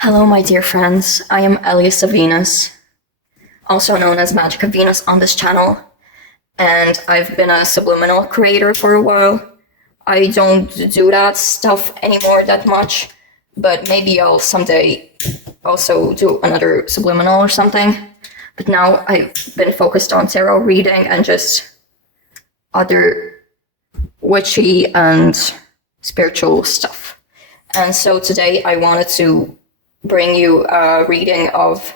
Hello, my dear friends. I am Elias of Venus, also known as Magic of Venus on this channel, and I've been a subliminal creator for a while. I don't do that stuff anymore that much, but maybe I'll someday also do another subliminal or something. But now I've been focused on tarot reading and just other witchy and spiritual stuff. And so today I wanted to bring you a reading of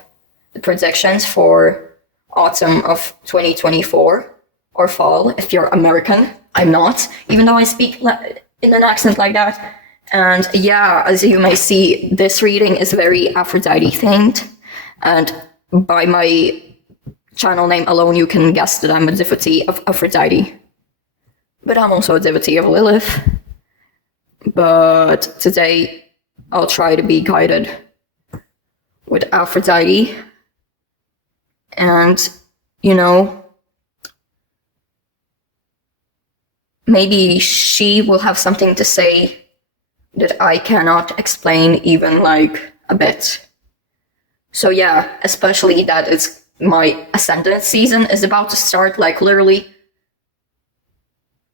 the predictions for autumn of 2024, or fall if you're American. I'm not, even though I speak in an accent like that. And yeah, as you may see, this reading is very Aphrodite themed, and by my channel name alone you can guess that I'm a devotee of Aphrodite. But I'm also a devotee of Lilith. But today I'll try to be guided with Aphrodite, and maybe she will have something to say that I cannot explain even like a bit. So yeah, especially that it's my ascendant season is about to start, like literally,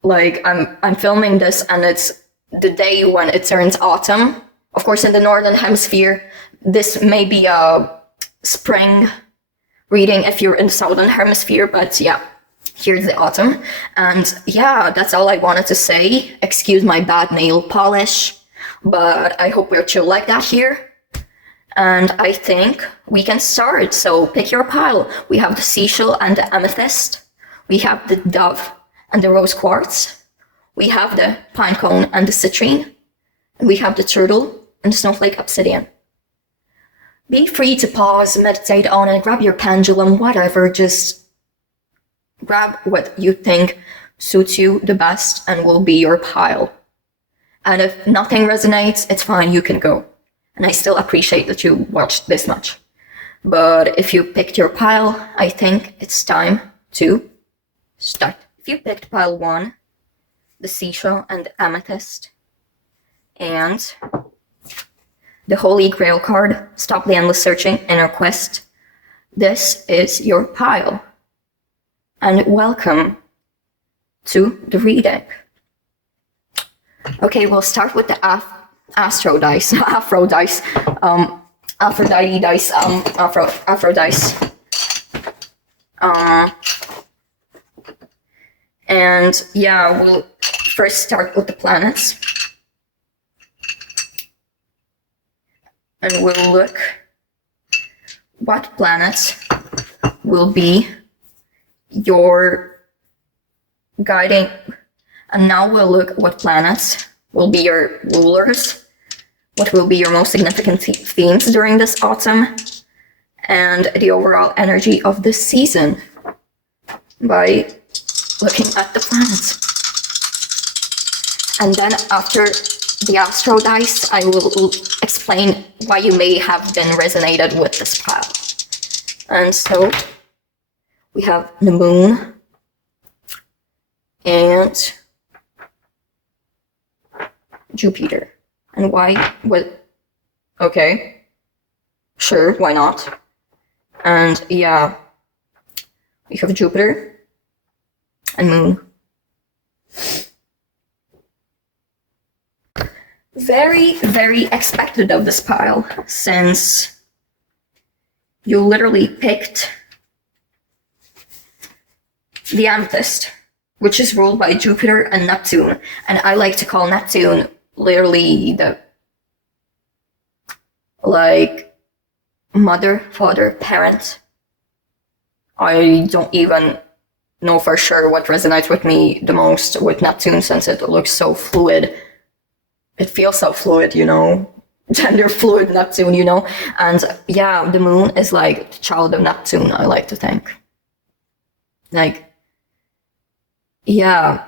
like I'm filming this and it's the day when it turns autumn. Of course, in the Northern Hemisphere, this may be a spring reading if you're in the Southern Hemisphere, but yeah, here's the autumn. And yeah, that's all I wanted to say. Excuse my bad nail polish, but I hope we're chill like that here. And I think we can start. So pick your pile. We have the seashell and the amethyst. We have the dove and the rose quartz. We have the pine cone and the citrine. And we have the turtle and the snowflake obsidian. Be free to pause, meditate on it, grab your pendulum, whatever, just grab what you think suits you the best and will be your pile. And if nothing resonates, it's fine, you can go. And I still appreciate that you watched this much. But if you picked your pile, I think it's time to start. If you picked pile 1, the seashell and the amethyst, and the Holy Grail card, Stop the Endless Searching, Inner Quest, this is your pile. And welcome to the reading. Okay, we'll start with the Afro dice. Aphrodite dice, Afro dice. And yeah, we'll first start with the planets. And we'll look what planets will be your guiding. And now we'll look what planets will be your rulers, what will be your most significant themes during this autumn, and the overall energy of this season by looking at the planets. And then after the astro dice, I will explain why you may have been resonated with this pile. And so we have the moon and Jupiter. And why? What? Okay, sure, why not? And yeah, we have Jupiter and moon. Very, very expected of this pile, since you literally picked the amethyst, which is ruled by Jupiter and Neptune. And I like to call Neptune literally the, like, mother, father, parent. I don't even know for sure what resonates with me the most with Neptune, since it looks so fluid. It feels so fluid, gender fluid Neptune, and yeah, the moon is like the child of Neptune, I like to think. Like, yeah.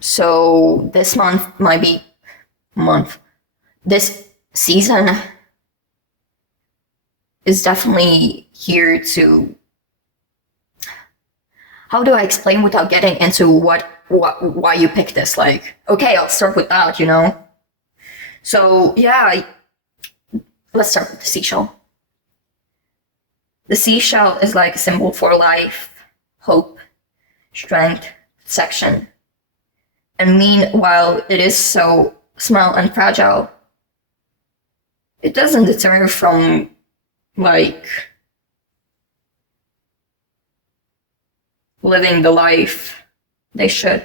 So this this season is definitely here to, how do I explain without getting into why you picked this? Like, okay, I'll start with that, So yeah, let's start with the seashell. The seashell is like a symbol for life, hope, strength, protection. And meanwhile, it is so small and fragile, it doesn't deter from, like, living the life they should.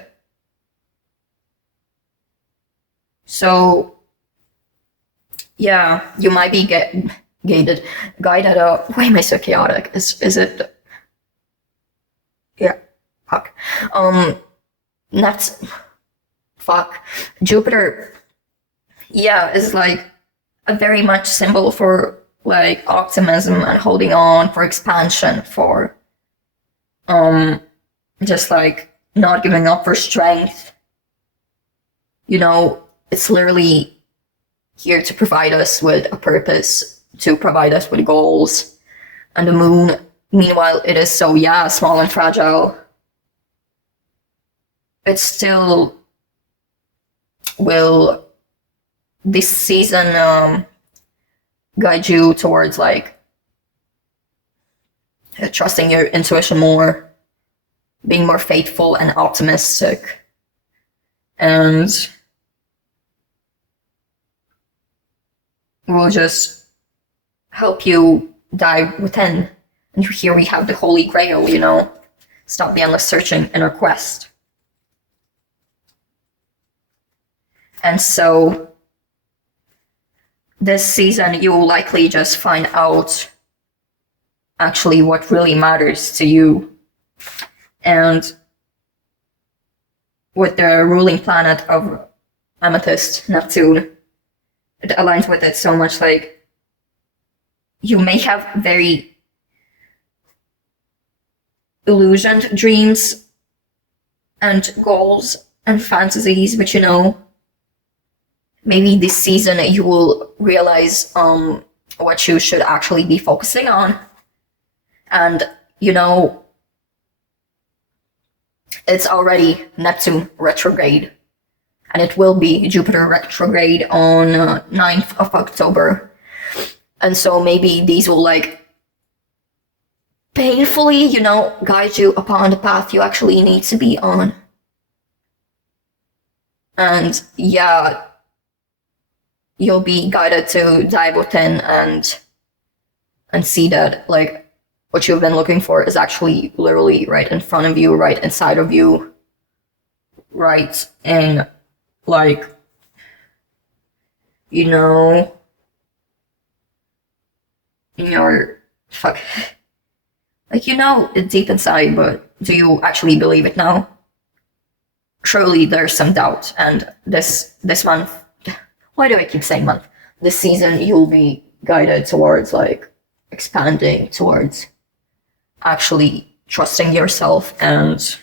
So, yeah, you might be guided. Why am I so chaotic? Is it? Yeah, fuck. That's fuck. Jupiter, yeah, is like a very much symbol for like optimism and holding on, for expansion, for just like not giving up, for strength. You know, it's literally here to provide us with a purpose, to provide us with goals. And the moon, meanwhile, it is so, yeah, small and fragile. It still will, this season, guide you towards like trusting your intuition more, being more faithful and optimistic, and will just help you dive within. And here we have the Holy Grail, you know, stop the endless searching in our quest. And so this season, you will likely just find out actually what really matters to you. And with the ruling planet of amethyst, Neptune, it aligns with it so much. Like, you may have very illusioned dreams and goals and fantasies, but you know, maybe this season you will realize what you should actually be focusing on. And, you know, it's already Neptune retrograde. And it will be Jupiter retrograde on 9th of October. And so maybe these will, like, painfully, you know, guide you upon the path you actually need to be on. And, yeah, you'll be guided to dive within and see that, like, what you've been looking for is actually literally right in front of you, right inside of you, right in, like, you know, in your, fuck, like, you know it deep inside, but do you actually believe it now? Surely there's some doubt, and this month, why do I keep saying month? This season, you'll be guided towards, like, expanding, towards actually trusting yourself and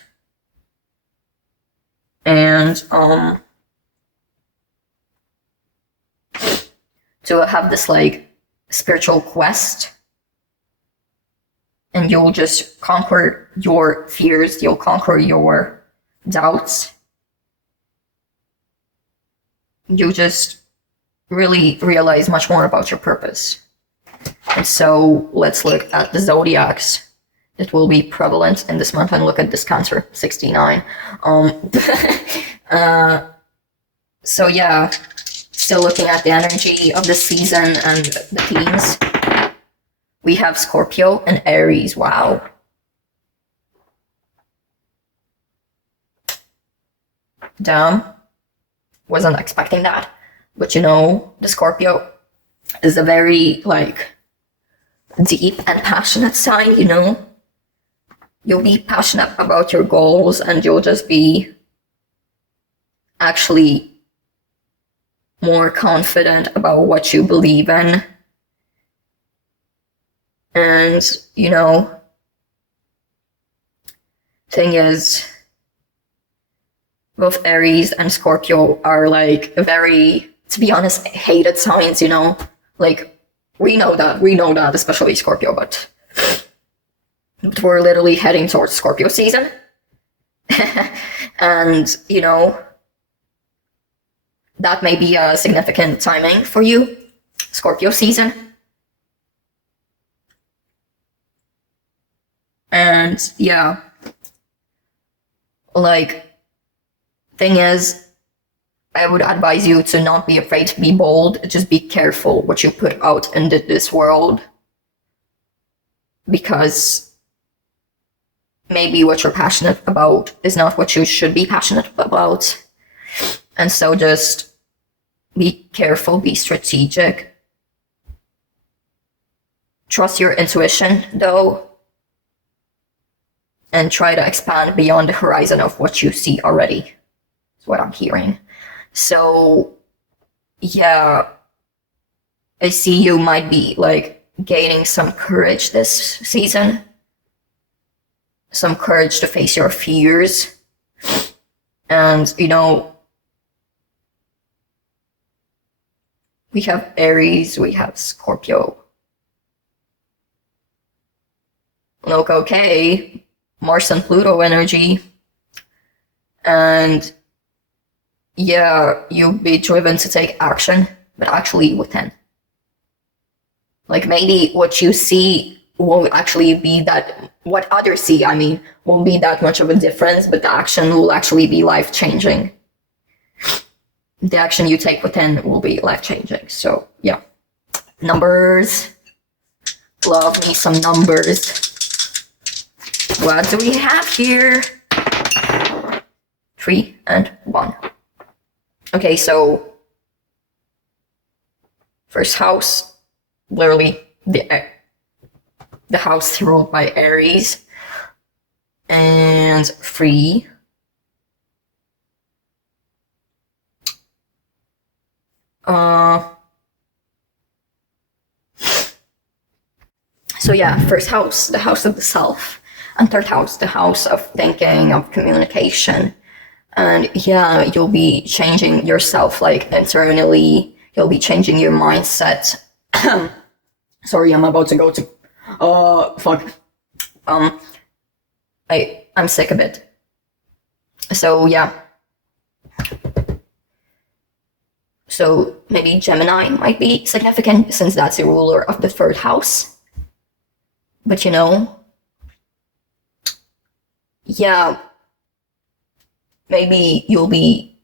to have this, like, spiritual quest. And you'll just conquer your fears, you'll conquer your doubts. You'll just really realize much more about your purpose. And so let's look at the zodiacs that will be prevalent in this month, and look at this Cancer 69. So yeah, still looking at the energy of the season and the themes. We have Scorpio and Aries. Wow. Damn. Wasn't expecting that. But you know, the Scorpio is a very, like, deep and passionate sign, you know? You'll be passionate about your goals, and you'll just be actually more confident about what you believe in. And, you know, thing is, both Aries and Scorpio are, like, very, to be honest, hated signs, you know? Like, we know that, especially Scorpio, but we're literally heading towards Scorpio season. And, you know, that may be a significant timing for you. Scorpio season. And yeah, like, thing is, I would advise you to not be afraid to be bold. Just be careful what you put out into this world. Because maybe what you're passionate about is not what you should be passionate about. And so just be careful, be strategic. Trust your intuition, though. And try to expand beyond the horizon of what you see already. That's what I'm hearing. So, yeah, I see you might be, like, gaining some courage this season. Some courage to face your fears. And, you know, we have Aries, we have Scorpio. Look, okay, Mars and Pluto energy. And yeah, you'll be driven to take action, but actually within. Like, maybe what you see won't actually be that, what others see, I mean, won't be that much of a difference, but the action will actually be life-changing. The action you take within will be life-changing. So, yeah. Numbers. Love me some numbers. What do we have here? 3 and 1. Okay, so first house, literally the house ruled by Aries, and 3. So yeah, first house, the house of the self, and third house, the house of thinking, of communication. And yeah, you'll be changing yourself, like, internally. You'll be changing your mindset. Sorry, I'm about to go to... fuck. I'm sick of it. So, yeah. So, maybe Gemini might be significant, since that's the ruler of the third house. But, you know... Yeah... Maybe you'll be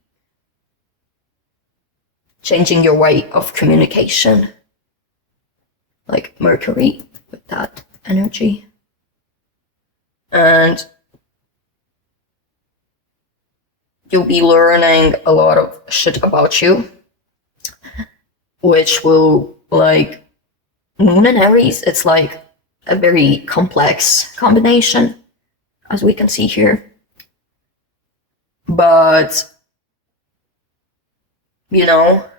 changing your way of communication, like Mercury with that energy. And you'll be learning a lot of shit about you, which will, like, Moon and Aries, it's like a very complex combination, as we can see here. But, you know,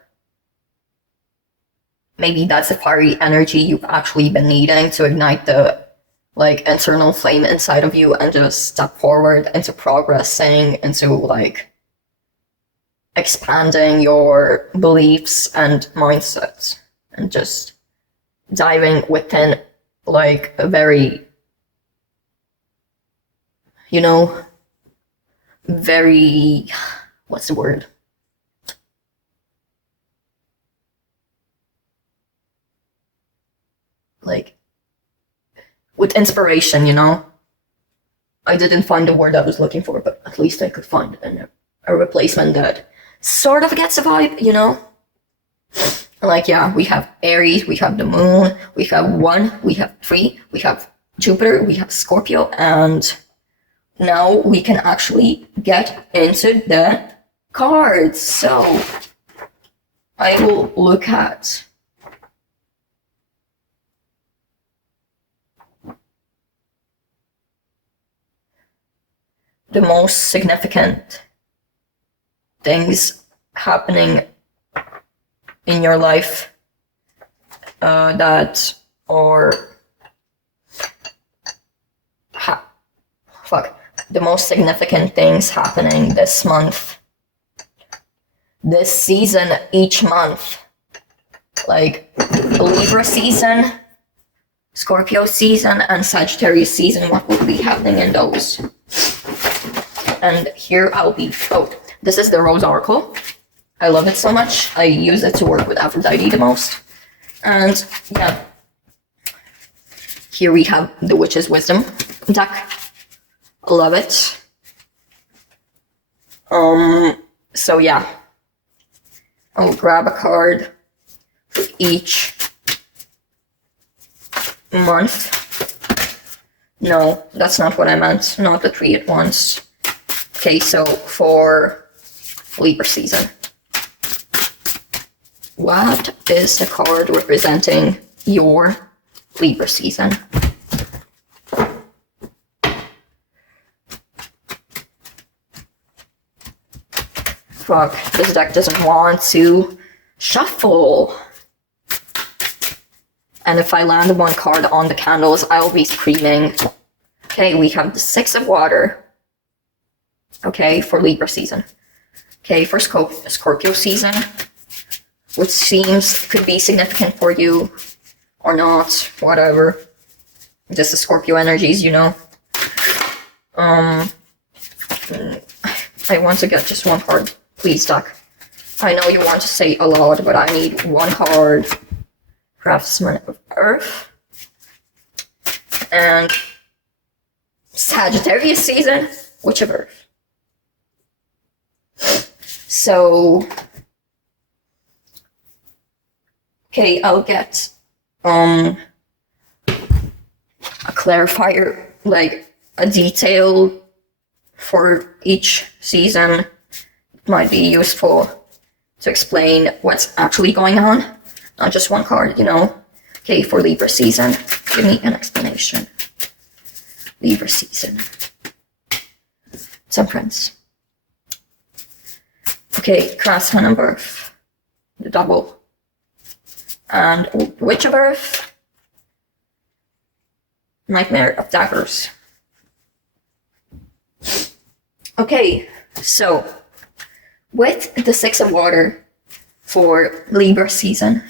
maybe that's the fiery energy you've actually been needing to ignite the, like, internal flame inside of you and just step forward into progressing, into, like, expanding your beliefs and mindsets, and just diving within, like, a very, you know, very, what's the word? Like, with inspiration, you know? I didn't find the word I was looking for, but at least I could find a replacement that sort of gets a vibe, you know? Like, yeah, we have Aries, we have the Moon, we have 1, we have 3, we have Jupiter, we have Scorpio, and now we can actually get into the cards. So I will look at the most significant things happening in your life that are the most significant things happening this month, this season, each month. Like Libra season, Scorpio season, and Sagittarius season, what will be happening in those. And here I'll be, this is the Rose Oracle. I love it so much. I use it to work with Aphrodite the most. And yeah, here we have the Witch's Wisdom deck. I love it. So yeah, I'll grab a card for each month. No, that's not what I meant. Not the 3 at once. Okay, so for Libra season, what is the card representing your Libra season? Fuck, this deck doesn't want to shuffle. And if I land one card on the candles, I'll be screaming. Okay, we have the 6 of Water. Okay, for Libra season. Okay, for Scorpio season, which seems could be significant for you or not, whatever. Just the Scorpio energies, you know. I want to get just one card. Please, deck. I know you want to say a lot, but I need one card. Craftsman of Earth. And Sagittarius season, Witch of Earth. So, okay, I'll get a clarifier, like a detail for each season. It might be useful to explain what's actually going on, not just one card, you know. Okay, for Libra season, give me an explanation. Libra season. Temperance. Okay, Craftsman of Earth, the double. And Witch of Earth, Nightmare of Daggers. Okay, so with the 6 of Water for Libra season,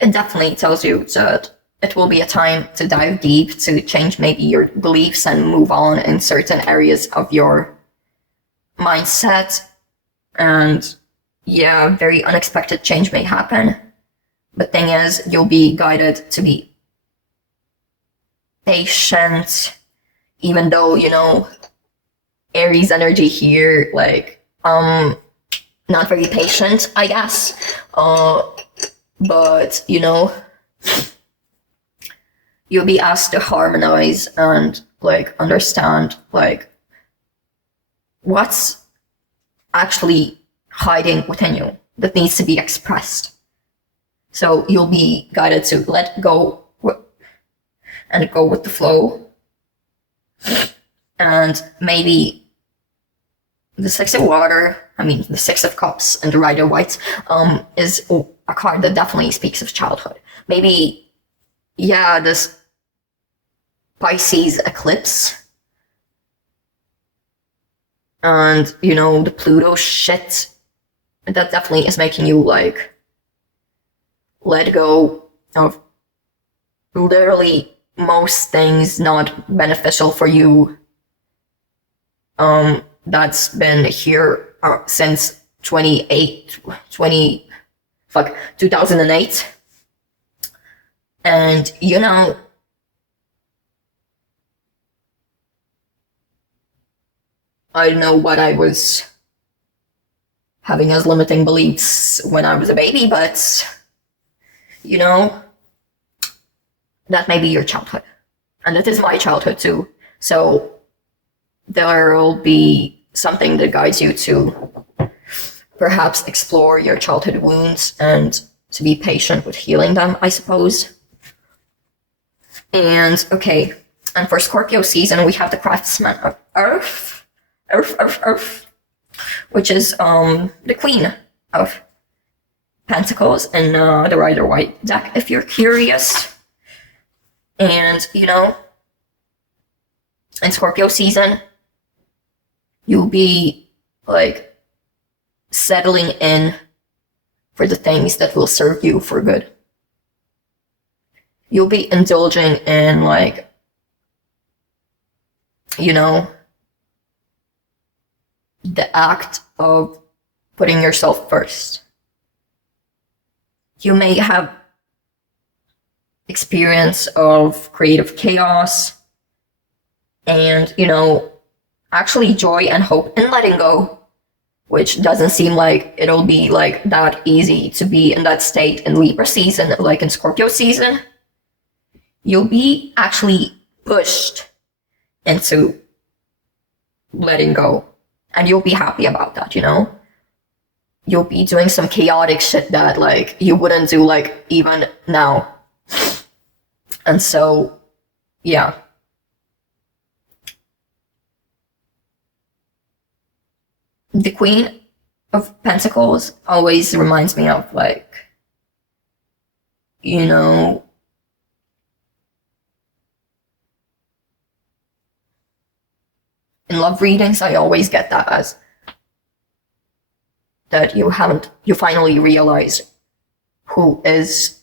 it definitely tells you that it will be a time to dive deep, to change maybe your beliefs and move on in certain areas of your mindset. And yeah, very unexpected change may happen. But thing is, you'll be guided to be patient, even though, you know, Aries energy here, like, not very patient, I guess. But, you know, you'll be asked to harmonize and, like, understand, like, what's actually hiding within you that needs to be expressed. So you'll be guided to let go and go with the flow. And maybe the 6 of Water, the 6 of Cups and the Rider of Whites, is a card that definitely speaks of childhood. Maybe, yeah, this Pisces eclipse and, you know, the Pluto shit, that definitely is making you, like, let go of literally most things not beneficial for you. That's been here since 2008. And, you know, I don't know what I was having as limiting beliefs when I was a baby, but, you know, that may be your childhood. And it is my childhood too. So there will be something that guides you to perhaps explore your childhood wounds and to be patient with healing them, I suppose. And, okay, and for Scorpio season, we have the Craftsman of Earth, which is the Queen of Pentacles in the Rider White deck, if you're curious. And, you know, in Scorpio season, you'll be, like, settling in for the things that will serve you for good. You'll be indulging in, like, you know, the act of putting yourself first. You may have experience of creative chaos and, actually joy and hope in letting go, which doesn't seem like it'll be like that easy to be in that state in Libra season, like in Scorpio season. You'll be actually pushed into letting go, and you'll be happy about that, You'll be doing some chaotic shit that like you wouldn't do like even now. And so, yeah. The Queen of Pentacles always reminds me of like, in love readings, I always get that as that you finally realize who is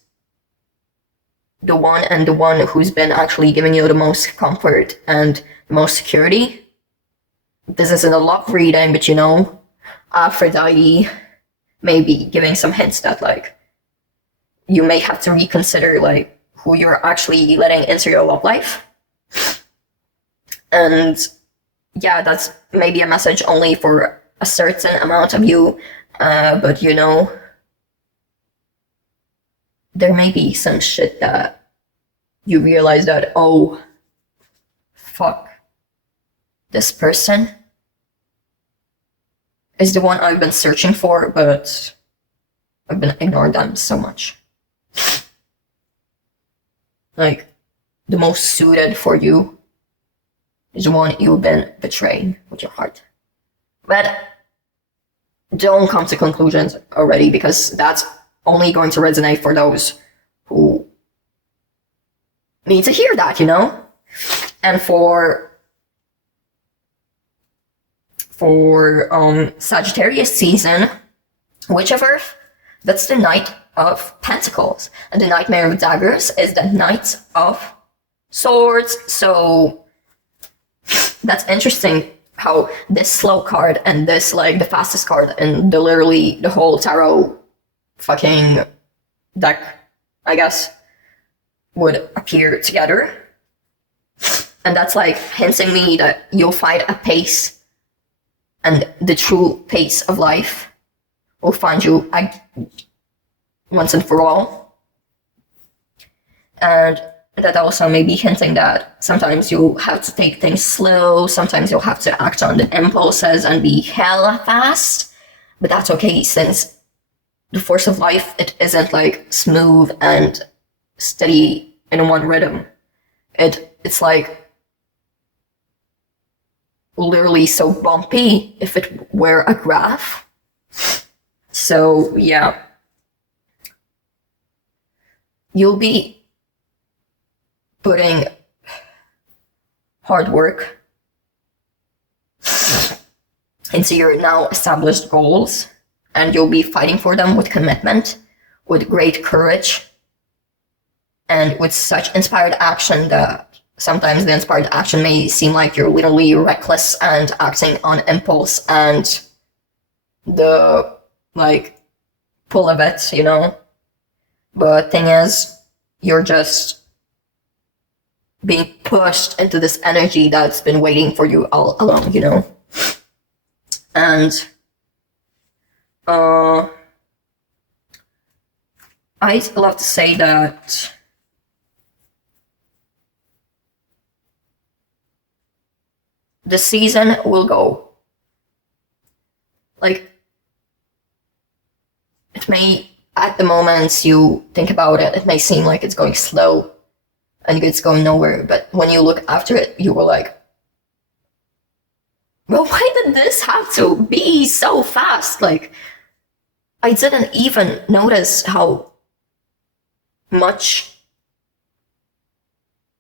the one, and the one who's been actually giving you the most comfort and the most security. This isn't a love reading, but Aphrodite may be giving some hints that like you may have to reconsider like who you're actually letting into your love life. And yeah, that's maybe a message only for a certain amount of you, but there may be some shit that you realize that, oh, fuck, this person is the one I've been searching for, but I've been ignoring them so much. Like, the most suited for you is the one you've been betraying with your heart. But don't come to conclusions already, because that's only going to resonate for those who need to hear that, And for Sagittarius season, Witch of Earth, that's the Knight of Pentacles. And the Nightmare of Daggers is the Knight of Swords. So that's interesting how this slow card and this like the fastest card in literally the whole tarot fucking deck, I guess, would appear together. And that's like hinting me that you'll find a pace, and the true pace of life will find you once and for all. And that also may be hinting that sometimes you'll have to take things slow, sometimes you'll have to act on the impulses and be hella fast. But that's okay, since the force of life, it isn't like smooth and steady in one rhythm. It's like literally so bumpy if it were a graph. So yeah, you'll be putting hard work into your now established goals, and you'll be fighting for them with commitment, with great courage, and with such inspired action that sometimes the inspired action may seem like you're literally reckless and acting on impulse and the like pull of it, But thing is, you're just being pushed into this energy that's been waiting for you all along, And I'd love to say that the season will go. Like, it may, at the moments you think about it, it may seem like it's going slow and it's going nowhere. But when you look after it, you were like, well, why did this have to be so fast? Like, I didn't even notice how much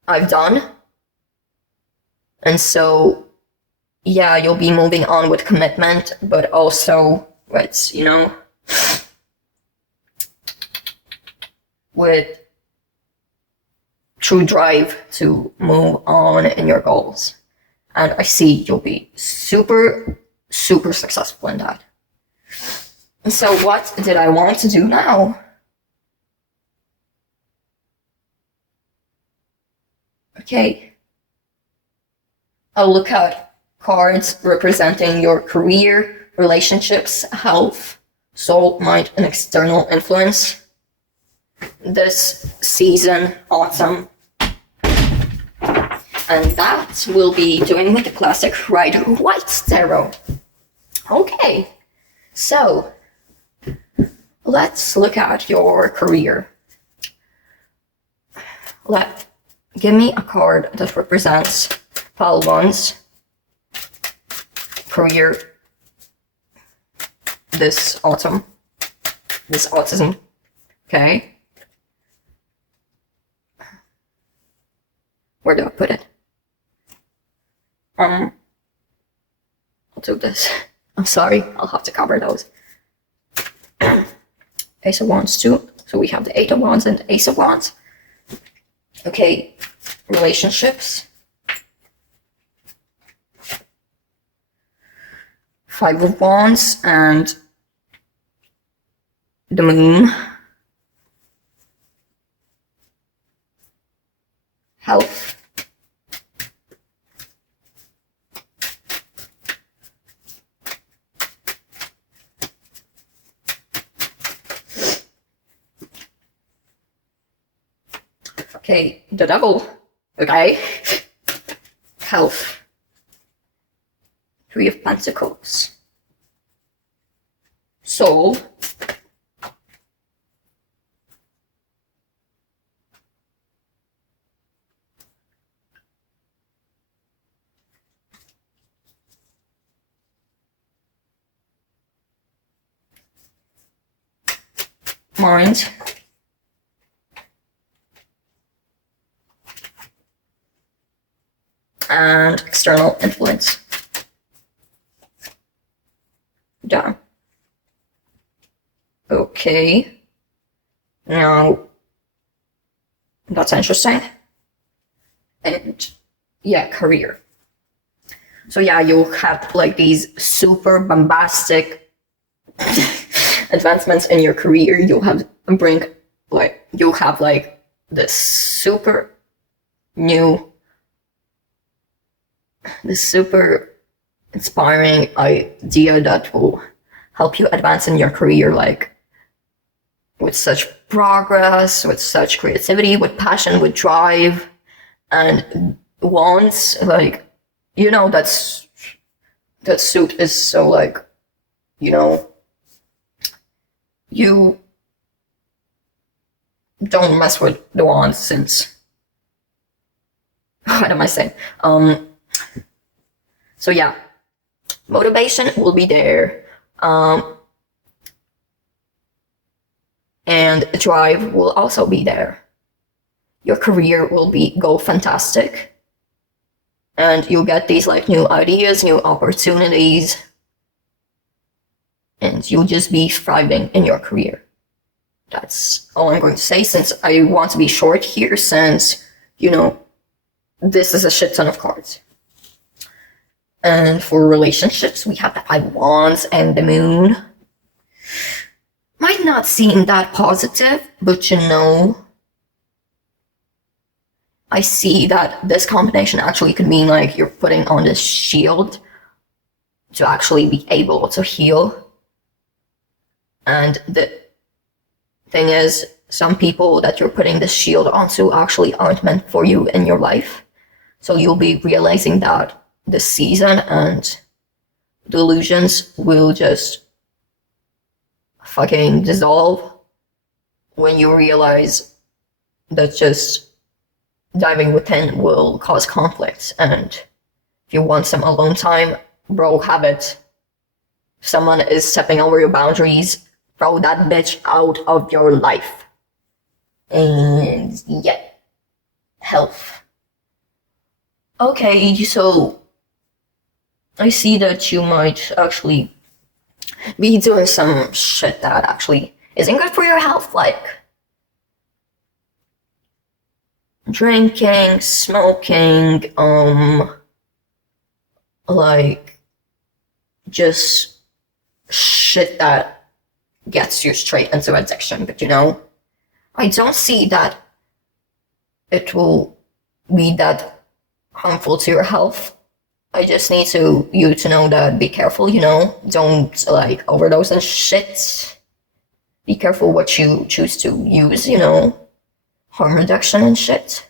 I've done. And so, yeah, you'll be moving on with commitment, but also with, with true drive to move on in your goals. And I see you'll be super, super successful in that. And so what did I want to do now? Okay. I'll look at cards representing your career, relationships, health, soul, mind, and external influence. This season, autumn. And that we'll be doing with the classic Rider-Waite tarot. Okay, so let's look at your career. Give me a card that represents pile one's career this autumn, this autism. Okay. Where do I put it? I'll do this. I'm sorry, I'll have to cover those. Ace of Wands too. So we have the Eight of Wands and the Ace of Wands. Okay, relationships. Five of Wands and the Moon. Health. Okay, the Devil. Okay. Health. Three of Pentacles. Soul. Mind. And external influence. Done. Okay. Now, that's interesting. And yeah, career. So yeah, you'll have like these super bombastic advancements in your career. You'll have this super new, this super inspiring idea that will help you advance in your career, like with such progress, with such creativity, with passion, with drive, and wands, like, you know, that suit is so like, you know, you don't mess with the wands since, what am I saying? So yeah, motivation will be there, and drive will also be there. Your career will go fantastic, and you'll get these like new ideas, new opportunities, and you'll just be thriving in your career. That's all I'm going to say, since I want to be short here, since, you know, this is a shit ton of cards. And for relationships, we have the Five of Wands and the Moon. Might not seem that positive, but you know, I see that this combination actually could mean like you're putting on this shield to actually be able to heal. And the thing is, some people that you're putting this shield onto actually aren't meant for you in your life. So you'll be realizing that this season, and delusions will just fucking dissolve when you realize that just diving within will cause conflicts. And if you want some alone time, bro, have it. If someone is stepping over your boundaries, throw that bitch out of your life. And yeah, health. Okay, so I see that you might actually be doing some shit that actually isn't good for your health, like drinking, smoking, like just shit that gets you straight into addiction. But you know, I don't see that it will be that harmful to your health. I just need you to know that be careful, don't like overdose and shit. Be careful what you choose to use, harm reduction and shit.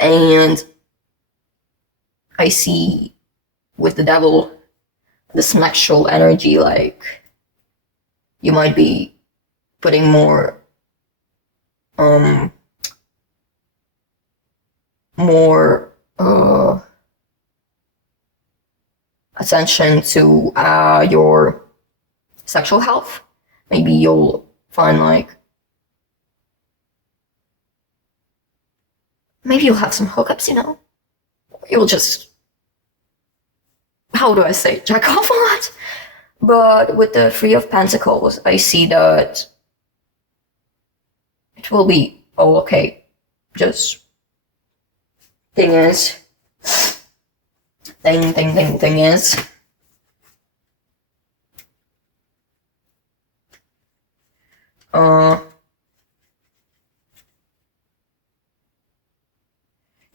And I see with the devil this sexual energy, like you might be putting more attention to your sexual health. Maybe you'll find like maybe you'll have some hookups, you'll just, how do I say, jack off a lot. But with the Three of Pentacles, I see that it will be okay. Just thing is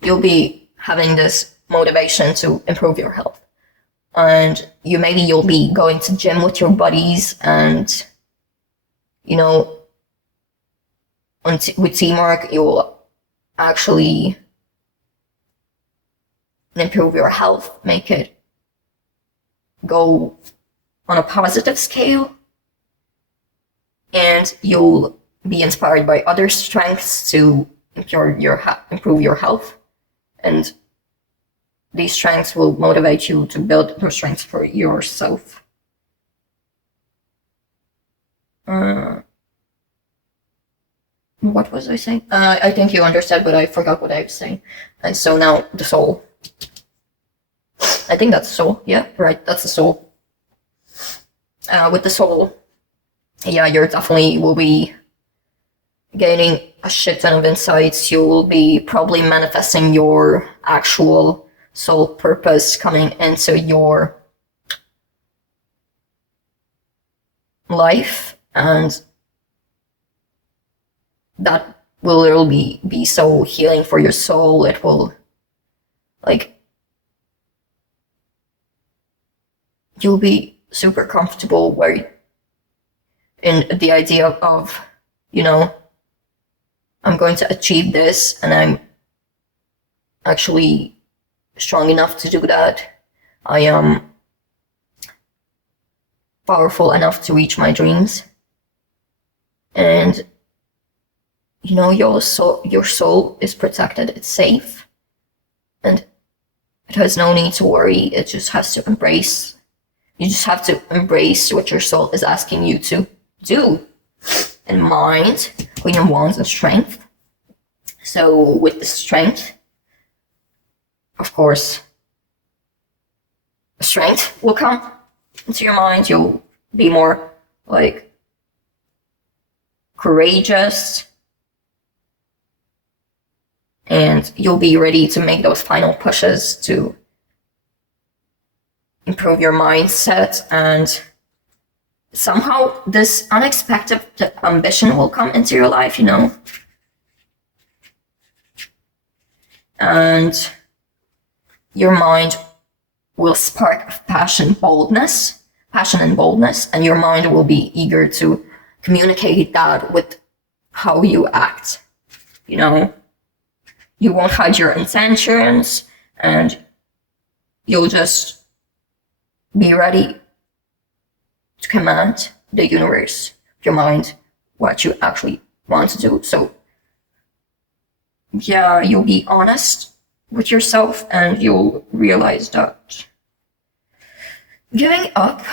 you'll be having this motivation to improve your health, and you'll be going to gym with your buddies, and with teamwork you'll actually improve your health, make it go on a positive scale, and you'll be inspired by other strengths to improve your health, and these strengths will motivate you to build those strengths for yourself. What was I saying? I think you understood, but I forgot what I was saying. And so now the soul. I think that's the soul. Yeah, right, that's the soul. With the soul, yeah, you're definitely will be gaining a shit ton of insights. You will be probably manifesting your actual soul purpose coming into your life, and that will literally be so healing for your soul. It will, like, you'll be super comfortable in the idea of, I'm going to achieve this, and I'm actually strong enough to do that. I am powerful enough to reach my dreams. And your soul is protected, it's safe, and it has no need to worry. It just has to embrace. You just have to embrace what your soul is asking you to do, and mind with your wands and strength. So with the strength, of course, strength will come into your mind. You'll be more like courageous, and you'll be ready to make those final pushes to improve your mindset. And somehow this unexpected ambition will come into your life, and your mind will spark passion and boldness, and your mind will be eager to communicate that with how you act. You won't hide your intentions, and you'll just be ready to command the universe, your mind, what you actually want to do. So yeah, you'll be honest with yourself, and you'll realize that giving up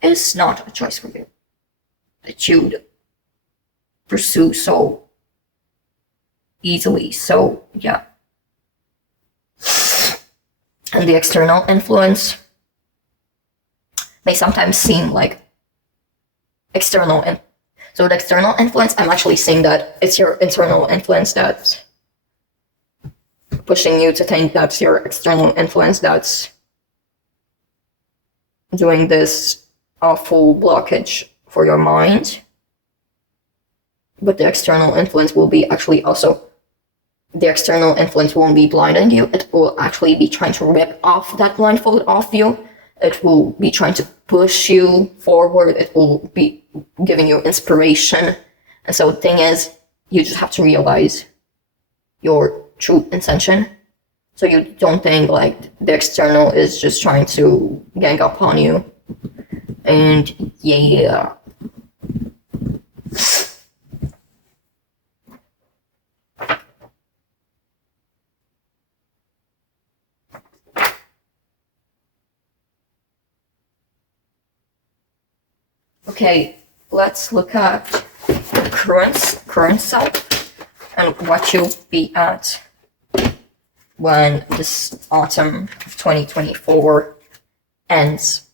is not a choice for you that you'd pursue so easily. So yeah. And the external influence may sometimes seem like external. And so the external influence, I'm actually saying that it's your internal influence that's pushing you to think that's your external influence that's doing this awful blockage for your mind. But the external influence will be actually also the external influence won't be blinding you. It will actually be trying to rip off that blindfold off you. It will be trying to push you forward. It will be giving you inspiration. And so the thing is, you just have to realize your true intention. So you don't think like the external is just trying to gang up on you. And yeah. Okay, let's look at the current self and what you'll be at when this autumn of 2024 ends.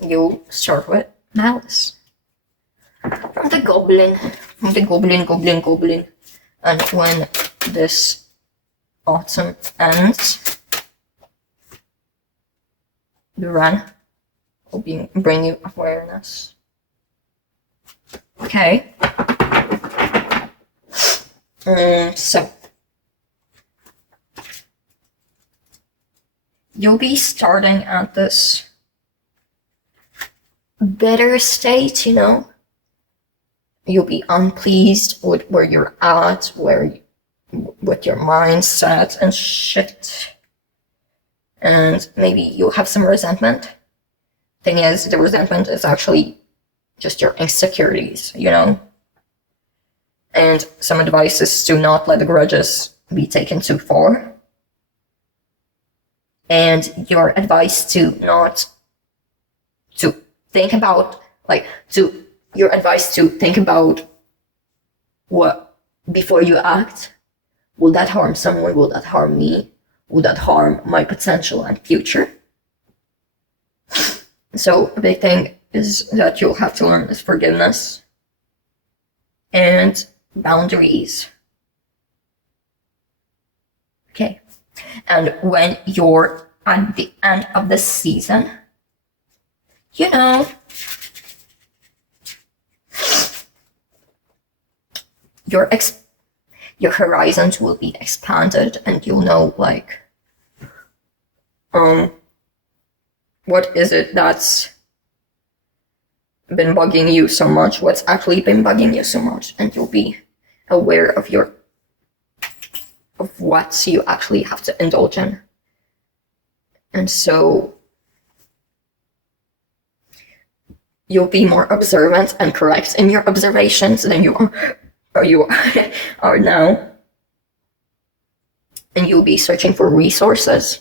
You'll start with malice. From the goblin. And when this autumn ends, the run will bring you awareness. Okay. So you'll be starting at this bitter state, you know. You'll be unpleased with where you're at, with your mindset and shit. And maybe you'll have some resentment. Thing is, the resentment is actually just your insecurities, you know? And some advice is to not let the grudges be taken too far. And your advice to think about what before you act. Will that harm someone? Will that harm me? Will that harm my potential and future? So a big thing is that you'll have to learn is forgiveness and boundaries. Okay. And when you're at the end of the season, you know, your horizons will be expanded and you'll know like what is it that's been bugging you so much, what's actually been bugging you so much, and you'll be aware of what you actually have to indulge in. And so you'll be more observant and correct in your observations than you are now. And you'll be searching for resources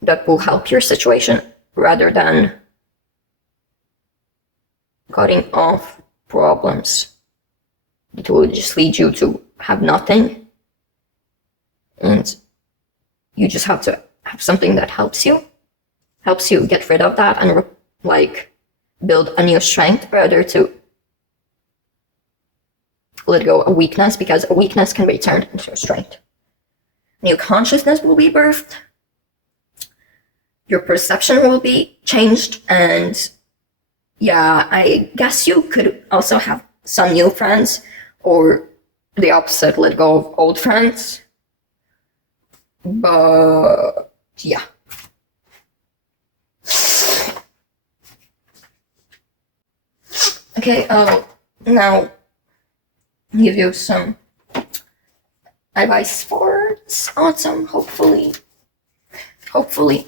that will help your situation rather than cutting off problems. It will just lead you to have nothing. And you just have to have something that helps you get rid of that and build a new strength rather to let go a weakness, because a weakness can be turned into a strength. New consciousness will be birthed. Your perception will be changed, and yeah, I guess you could also have some new friends, or the opposite, let go of old friends. But yeah. Okay, now I'll give you some advice for this autumn, hopefully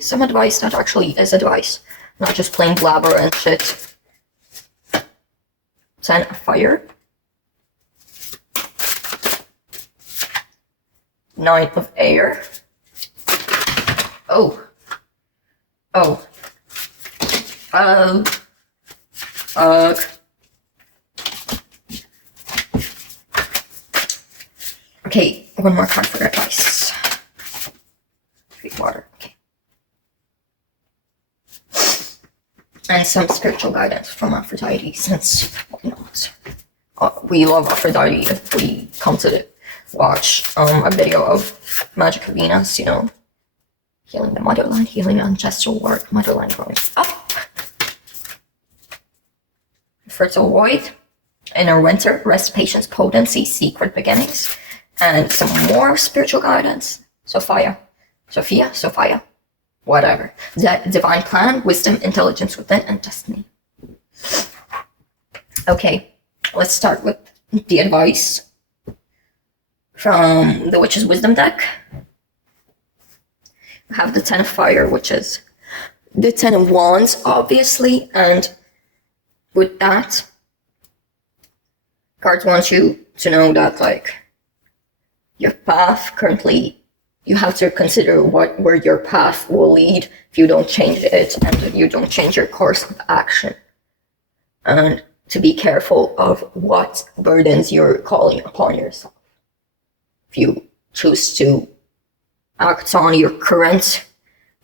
some advice that actually is advice, not just plain blabber and shit. 10 of fire, 9 of air, okay, one more card for advice. Drink water, okay. And some spiritual guidance from Aphrodite, since why not? We love Aphrodite if we come to watch a video of Magic of Venus, you know, healing the motherland, healing ancestral work, motherland growing up. fertile void, inner winter, rest, patience, potency, secret beginnings, and some more spiritual guidance. Sophia, whatever. The divine plan, wisdom, intelligence within, and destiny. Okay, let's start with the advice from the Witch's Wisdom deck. We have the Ten of Fire, which is the Ten of Wands, obviously, and with that, cards want you to know that, like, your path currently, you have to consider where your path will lead if you don't change it and you don't change your course of action. And to be careful of what burdens you're calling upon yourself. If you choose to act on your current,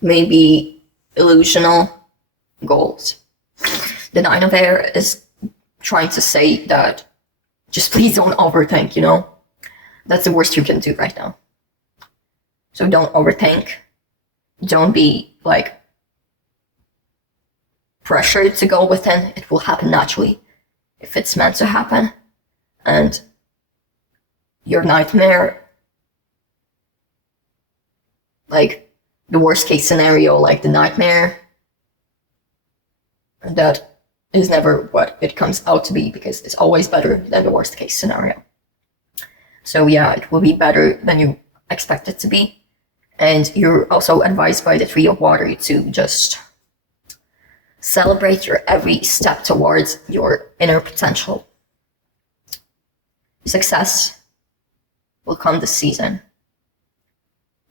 maybe illusional goals. The Nine of Air is trying to say that just please don't overthink, you know? That's the worst you can do right now. So don't overthink. Don't be, like, pressured to go within. It will happen naturally if it's meant to happen. And your nightmare, like the worst case scenario, like the nightmare, that is never what it comes out to be, because it's always better than the worst case scenario. So yeah, it will be better than you expect it to be. And you're also advised by the Three of Water to just celebrate your every step towards your inner potential. Success will come this season.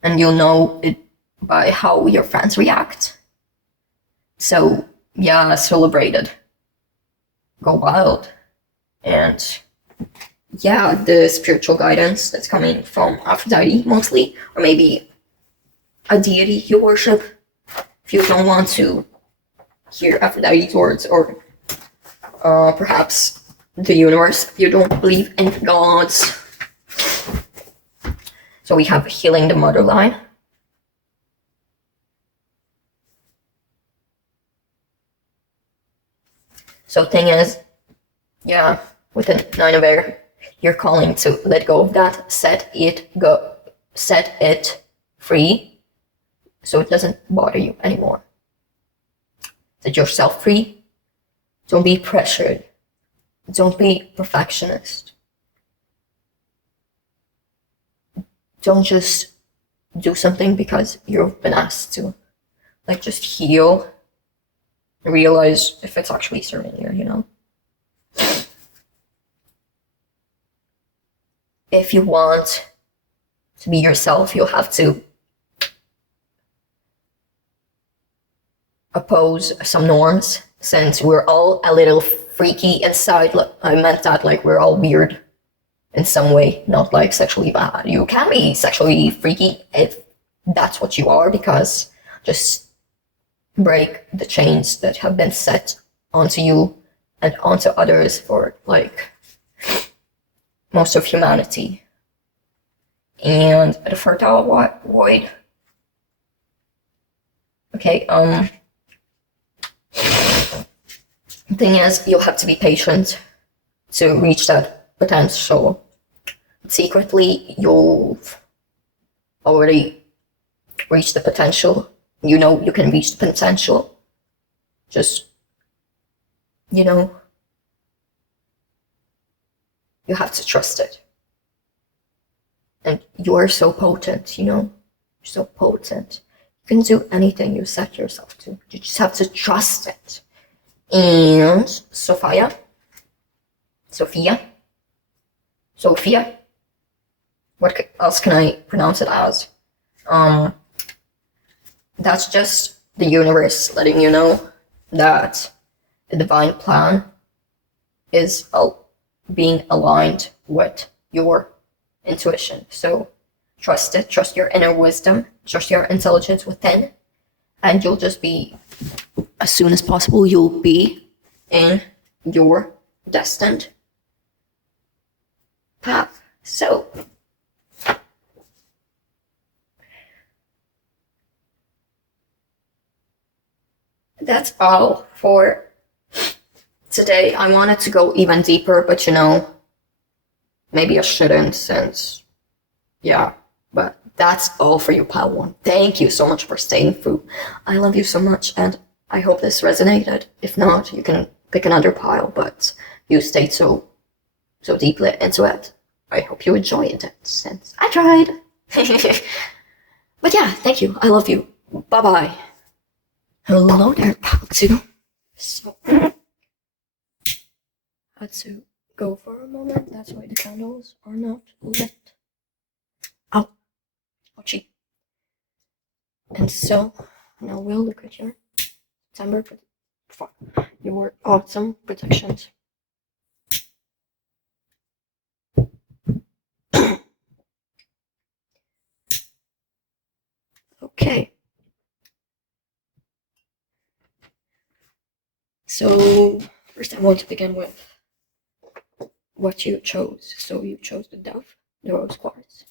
And you'll know it by how your friends react. So yeah, celebrate it. Go wild. And yeah, the spiritual guidance that's coming from Aphrodite mostly, or maybe a deity you worship. If you don't want to hear Aphrodite's words, or perhaps the universe, if you don't believe in gods. So we have healing the mother line. So thing is, yeah, with the Nine of Air, you're calling to let go of that, set it free, so it doesn't bother you anymore. Set yourself free. Don't be pressured. Don't be perfectionist. Don't just do something because you've been asked to. Like, just heal. Realize if it's actually serving you, you know? If you want to be yourself, you'll have to oppose some norms, since we're all a little freaky inside. I meant that, like, we're all weird in some way, not like sexually bad. You can be sexually freaky if that's what you are, because just break the chains that have been set onto you and onto others for, like, most of humanity. And the fertile void. Okay, the thing is, you'll have to be patient to reach that potential. Secretly, you've already reached the potential. You know you can reach the potential. Just, you know, you have to trust it. And you are so potent, you know? You're so potent. You can do anything you set yourself to. You just have to trust it. And Sophia. What else can I pronounce it as? That's just the universe letting you know that the divine plan is being aligned with your intuition. So trust it, trust your inner wisdom, trust your intelligence within, and you'll just be, as soon as possible, you'll be in your destined path. So that's all for today I wanted to go even deeper, but maybe I shouldn't since, yeah. But that's all for you, pile one. Thank you so much for staying through. I love you so much, and I hope this resonated. If not, you can pick another pile, but you stayed so deeply into it. I hope you enjoyed it, since I tried. But yeah, thank you. I love you. Bye-bye. Hello there, pile two. So, had to go for a moment. That's why the candles are not lit. Ow. Ouchie. And so, now we'll look at your September, your autumn predictions. Okay. So, first I want to begin with what you chose. So you chose the dove, the rose quartz,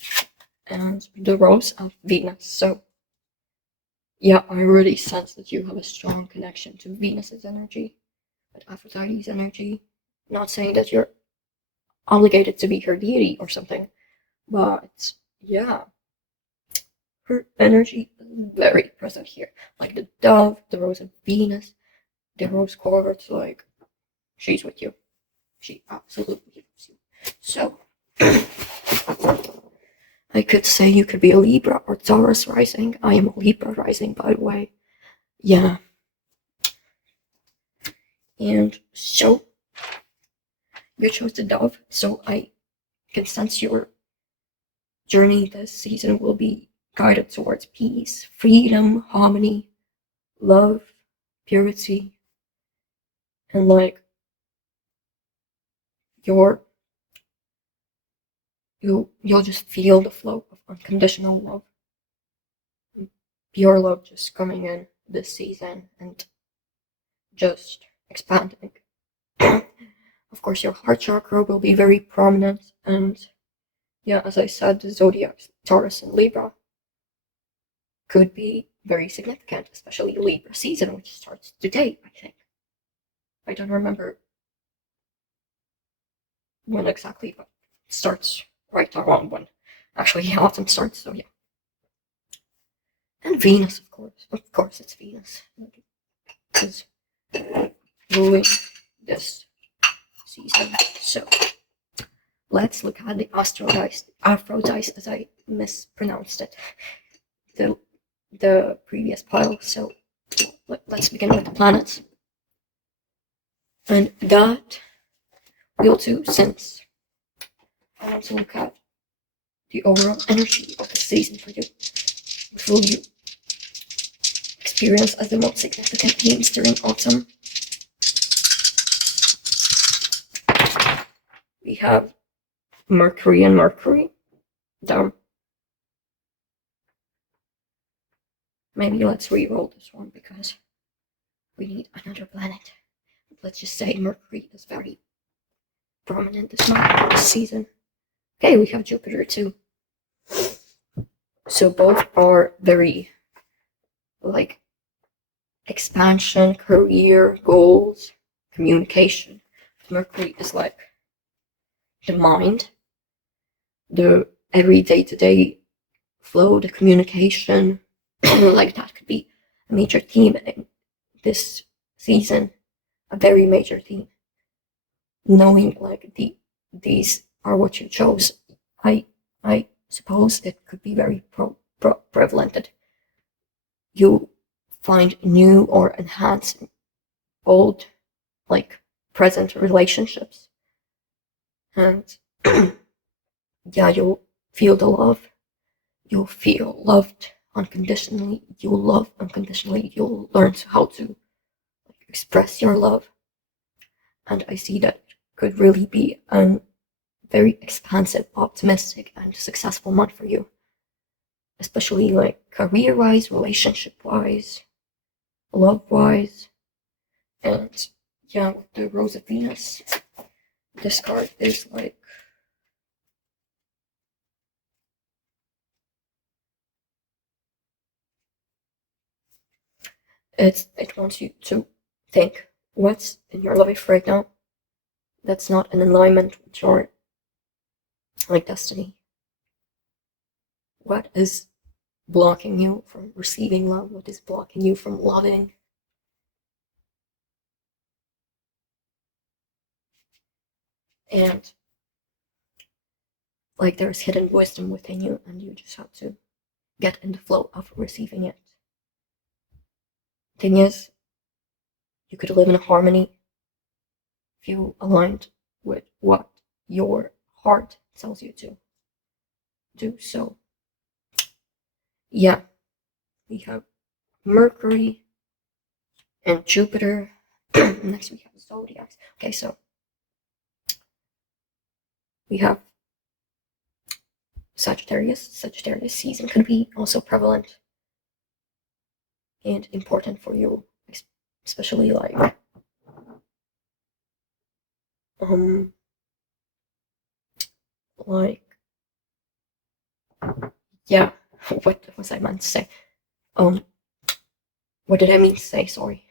and the rose of Venus. So yeah, I really sense that you have a strong connection to Venus's energy, but Aphrodite's energy. Not saying that you're obligated to be her deity or something, but yeah, her energy is very present here. Like the dove, the rose of Venus, the rose quartz, like she's with you. She absolutely loves you. So I could say you could be a Libra or Taurus rising. I am a Libra rising, by the way. Yeah. And so you chose the dove, so I can sense your journey this season will be guided towards peace, freedom, harmony, love, purity, and like you'll just feel the flow of unconditional love, pure love just coming in this season and just expanding. Of course, your heart chakra will be very prominent, and yeah, as I said, the zodiac, Taurus and Libra, could be very significant, especially Libra season, which starts today, I think. I don't remember when exactly, but it starts right around when actually autumn starts, so yeah. And Venus, of course it's Venus, is ruling this season. So let's look at the Aphrodite, as I mispronounced it, the previous pile. So let's begin with the planets. And that will too, since I want to look at the overall energy of the season for you. What will you experience as the most significant themes during autumn? We have Mercury and Mercury down. Maybe let's re-roll this one because we need another planet. Let's just say Mercury is very prominent this season. Okay, we have Jupiter too. So both are very like expansion, career, goals, communication. Mercury is like the mind, the every day-to-day flow, the communication. Like that could be a major theme in this season, a very major theme. Knowing like these are what you chose, I suppose it could be very prevalent that you find new or enhance old, like present relationships, and yeah, you'll feel the love. You'll feel loved unconditionally. You'll love unconditionally. You'll learn how to express your love, and I see that could really be a very expansive, optimistic, and successful month for you, especially like career-wise, relationship-wise, love-wise, and yeah, with the Rose of Venus, this card is like it wants you to think what's in your life right now that's not in alignment with your destiny? What is blocking you from receiving love? What is blocking you from loving? And there's hidden wisdom within you, and you just have to get in the flow of receiving it. Thing is, you could live in harmony if you aligned with what your heart tells you to do. So, yeah, we have Mercury and Jupiter. Next, we have the zodiacs. Okay, so we have Sagittarius. Sagittarius season could be also prevalent and important for you, especially yeah, what was I meant to say? What did I mean to say? Sorry.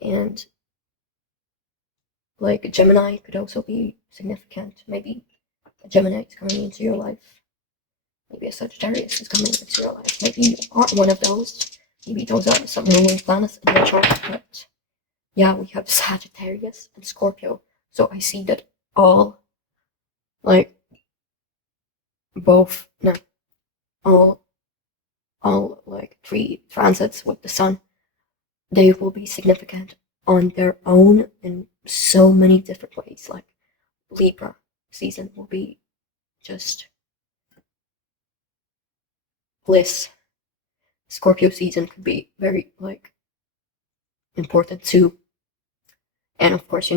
And Gemini could also be significant. Maybe a Gemini is coming into your life. Maybe a Sagittarius is coming into your life. Maybe you aren't one of those. Maybe those are some ruling planets in your chart. But yeah, we have Sagittarius and Scorpio. So I see that all three transits with the sun, they will be significant on their own in so many different ways. Like Libra season will be just bliss. Scorpio season could be very important too. And of course,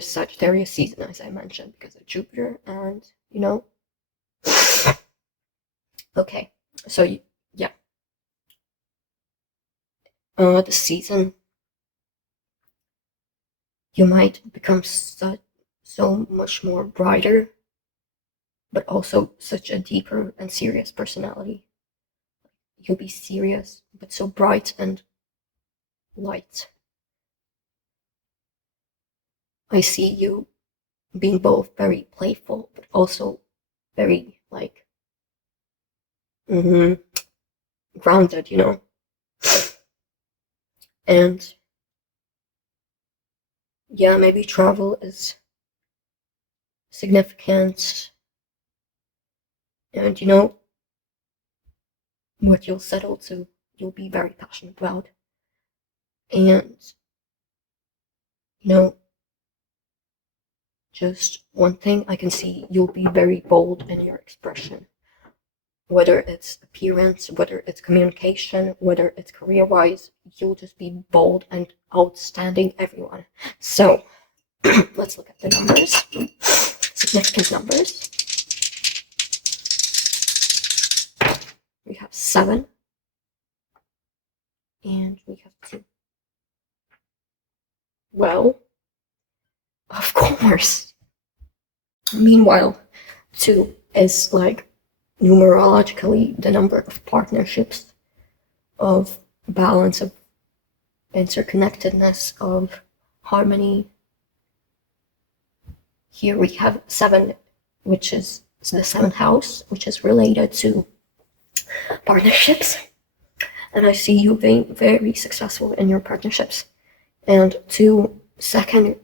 Sagittarius season, as I mentioned, because of Jupiter and okay, so yeah, the season you might become so much more brighter, but also such a deeper and serious personality. You'll be serious, but so bright and light. I see you being both very playful, but also very grounded, And yeah, maybe travel is significant. And what you'll settle to, you'll be very passionate about. And just one thing I can see, you'll be very bold in your expression. Whether it's appearance, whether it's communication, whether it's career-wise, you'll just be bold and outstanding everyone. So let's look at the numbers. Significant numbers. We have 7. And we have 2. Well, of course. Meanwhile, 2 is numerologically the number of partnerships, of balance, of interconnectedness, of harmony. Here we have 7, which is the 7th house, which is related to partnerships. And I see you being very successful in your partnerships. And 2, second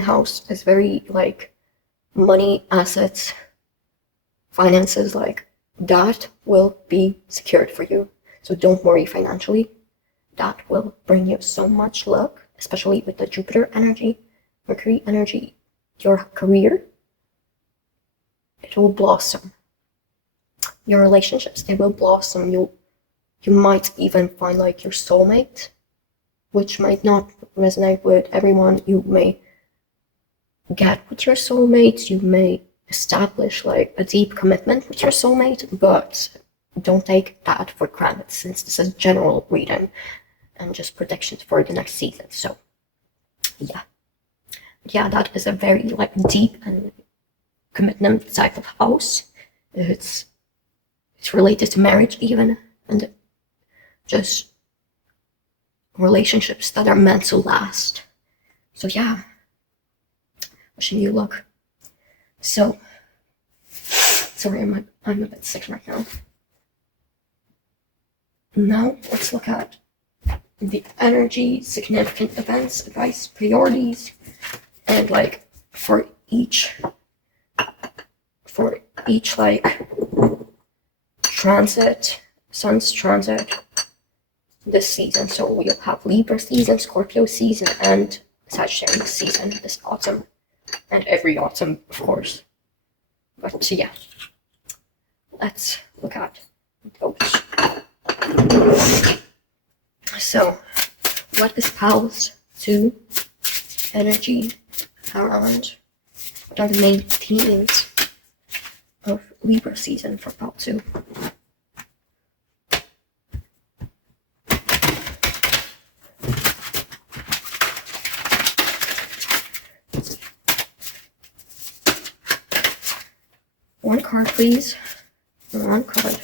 house is very money, assets, finances, that will be secured for you. So don't worry financially. That will bring you so much luck, especially with the Jupiter energy, Mercury energy. Your career, it will blossom. Your relationships, they will blossom. You might even find your soulmate, which might not resonate with everyone. You may get with your soulmate, you may establish a deep commitment with your soulmate, but don't take that for granted, since this is general reading and just predictions for the next season. So yeah, that is a very deep and commitment type of house. It's related to marriage even, and just relationships that are meant to last. So yeah, wishing you luck. So, sorry, I'm a bit sick right now. Now, let's look at the energy, significant events, advice, priorities, and like for each like transit, sun's transit this season. So we'll have Libra season, Scorpio season, and Sagittarius season this autumn, and every autumn, of course. But so yeah, let's look at those. So, what espouse to energy around? What are the main themes of Libra season for part 2? One card, please. One card.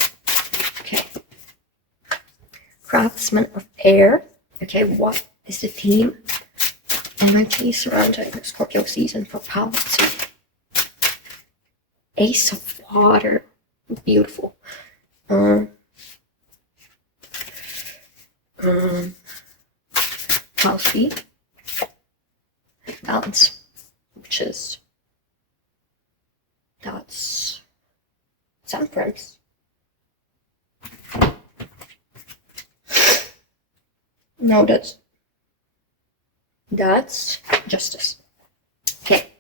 Okay. Craftsman of air. Okay, what is the theme? Energy surrounding the Scorpio season for power 2. Ace of water. Beautiful. Healthy. Balance, which is that's temperance. No, that's justice. Okay.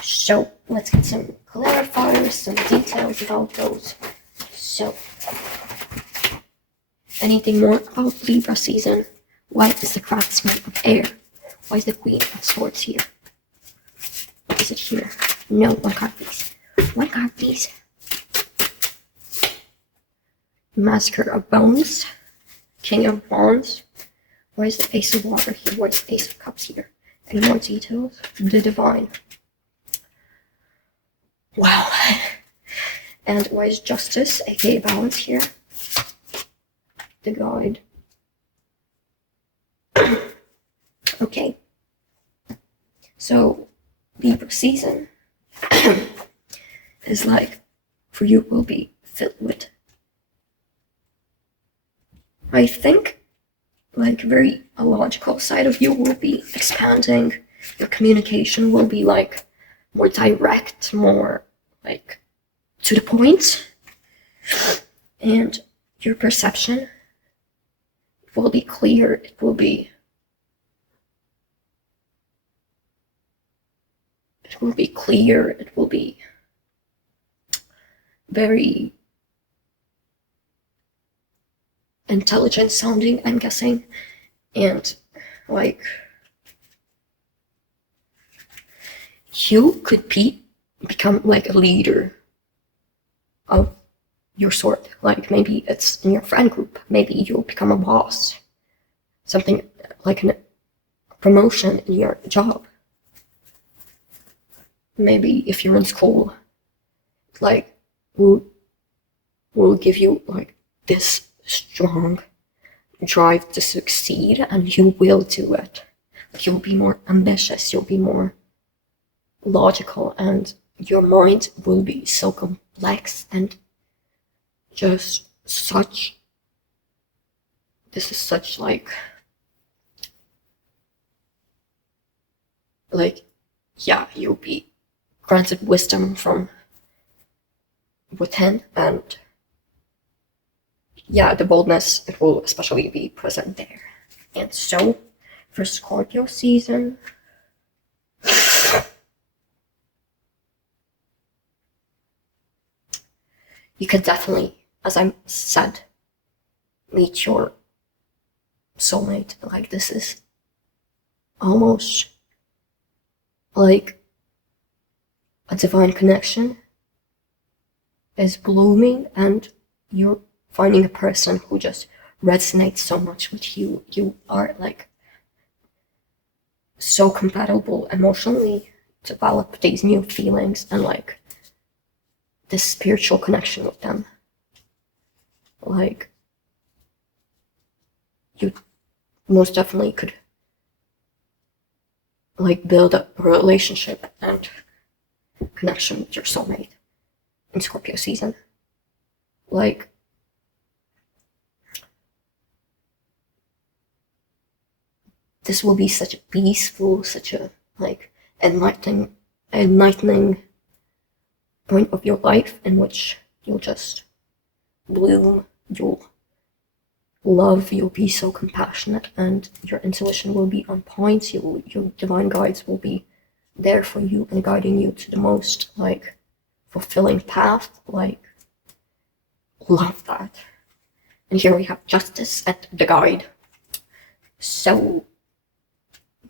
So let's get some clarifiers, some details about those. So, anything more about Libra season? Why is the craftsman of air? Why is the Queen of Swords here? What is it here? No, one card please. One card please. Master of Bones. King of Wands. Why is the Ace of Water here? Why is the Ace of Cups here? Any more details? The Divine. Wow. And why is Justice, aka Balance, here? The Guide. Okay. So, Libra season is like, for you, will be filled with, I think, like very logical side of you will be expanding. Your communication will be like more direct, more like to the point, and your perception will be clear. It will be clear. It will be very intelligent sounding, I'm guessing, and like you could become like a leader of your sort. Like maybe it's in your friend group, maybe you'll become a boss, something like a promotion in your job. Maybe if you're in school, like will give you like this strong drive to succeed, and you will do it. You'll be more ambitious, you'll be more logical, and your mind will be so complex and just such, this is such like yeah, you'll be granted wisdom from within, and yeah, the boldness, it will especially be present there. And so, for Scorpio season, you could definitely, as I said, meet your soulmate. Like, this is almost like a divine connection is blooming, and you're finding a person who just resonates so much with you. You are like so compatible emotionally, develop these new feelings and like this spiritual connection with them. Like most definitely could like build up a relationship and connection with your soulmate in Scorpio season. Like, this will be such a peaceful, such a like enlightening point of your life in which you'll just bloom, you'll love, you'll be so compassionate, and your intuition will be on point. Your divine guides will be there for you and guiding you to the most like fulfilling path. Like, love that. And here we have justice and the guide. So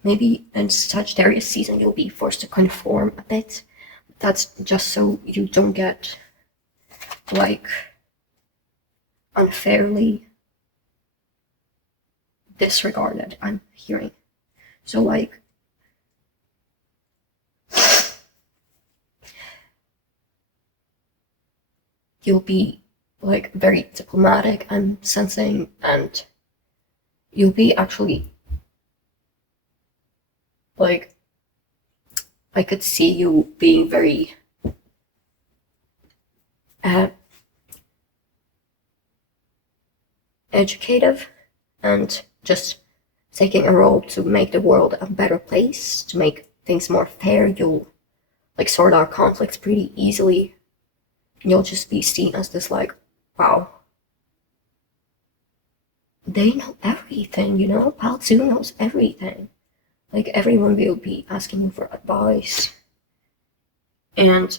maybe in Sagittarius season you'll be forced to conform a bit. That's just so you don't get like unfairly disregarded, I'm hearing. So like you'll be like very diplomatic, I'm sensing, and you'll be actually like, I could see you being very educative and just taking a role to make the world a better place, to make things more fair. You'll like sort out conflicts pretty easily. You'll just be seen as this like, wow, they know everything, you know? Pal 2 knows everything. Like, everyone will be asking you for advice. And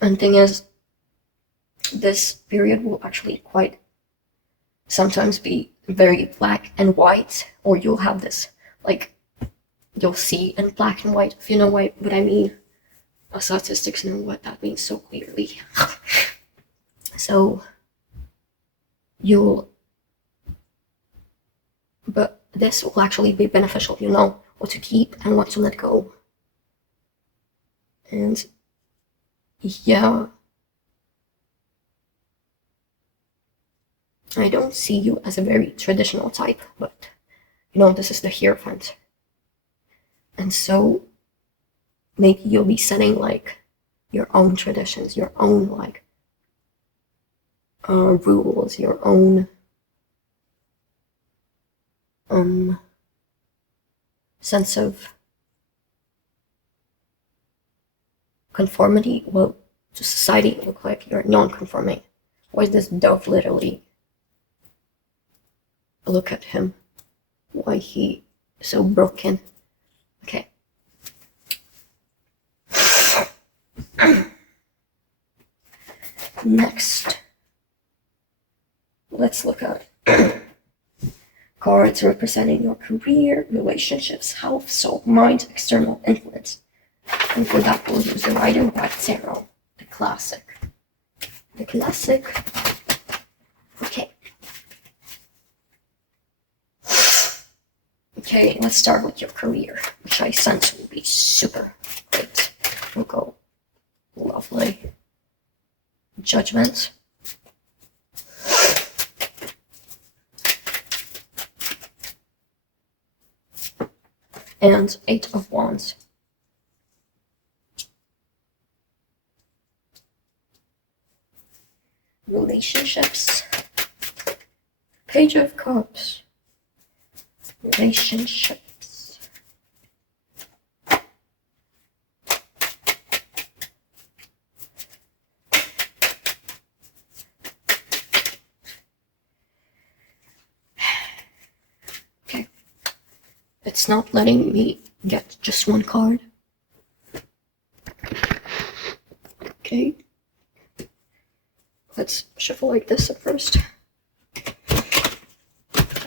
thing is, this period will actually quite sometimes be very black and white, or you'll have this, like, you'll see in black and white, if you know what I mean. Statistics know what that means so clearly. So, but this will actually be beneficial, you know, what to keep and what to let go. And yeah, I don't see you as a very traditional type, but you know, this is the Hierophant. And so maybe you'll be setting like your own traditions, your own like rules, your own sense of conformity. Well, to society it look like you're non-conforming. Why is this dove literally? Look at him. Why he so broken? Okay. Next, let's look at cards representing your career, relationships, health, soul, mind, external influence. And for that, we'll use the Rider Waite Tarot, the classic. The classic. Okay. Okay, let's start with your career, which I sense will be super great. We'll go lovely. Judgment. And 8 of Wands. Relationships. Page of Cups. Relationships. Okay. It's not letting me get just one card. Okay. Let's shuffle like this at first.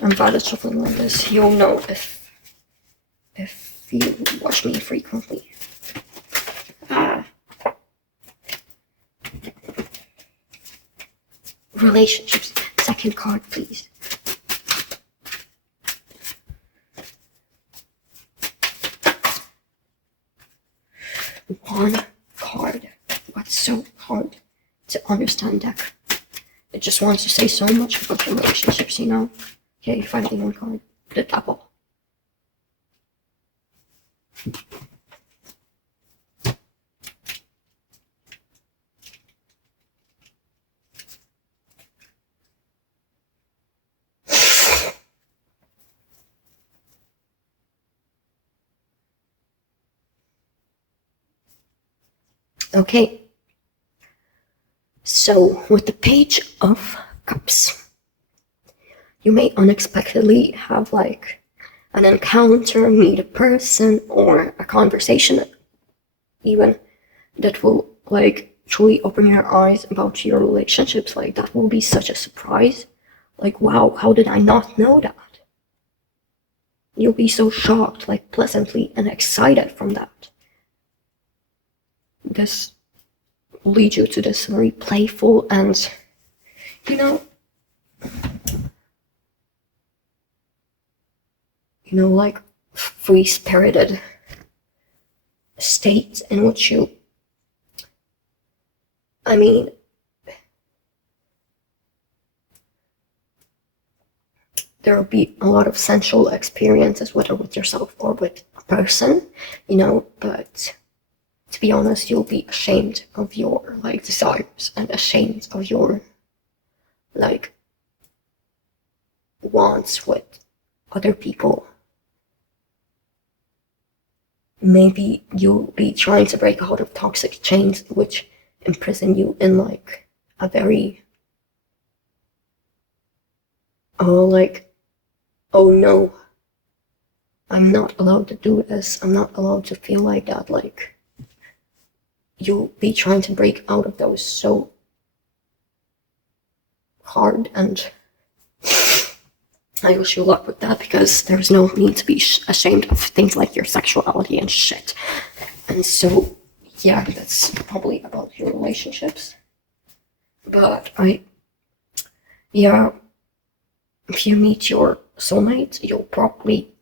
I'm bad at shuffling like this. You'll know if you watch me frequently. Relationships. Second card, please. One card. What's so hard to understand, deck? just wants to say so much about your relationships, you know? Okay, finally one card. The Devil. Okay. So, with the Page of Cups, you may unexpectedly have like an encounter, meet a person, or a conversation even that will like truly open your eyes about your relationships. Like that will be such a surprise. Like, wow, how did I not know that? You'll be so shocked, like pleasantly and excited from that. This will lead you to this very playful and, you know, like free-spirited state in which you, I mean, there will be a lot of sensual experiences, whether with yourself or with a person, you know, but to be honest, you'll be ashamed of your like desires and ashamed of your like wants with other people. Maybe you'll be trying to break out of toxic chains which imprison you in like a very oh no, I'm not allowed to do this, I'm not allowed to feel like that. Like you'll be trying to break out of those so hard, and I wish you luck with that, because there's no need to be ashamed of things like your sexuality and shit. And so, yeah, that's probably about your relationships. But yeah, if you meet your soulmate, you'll probably,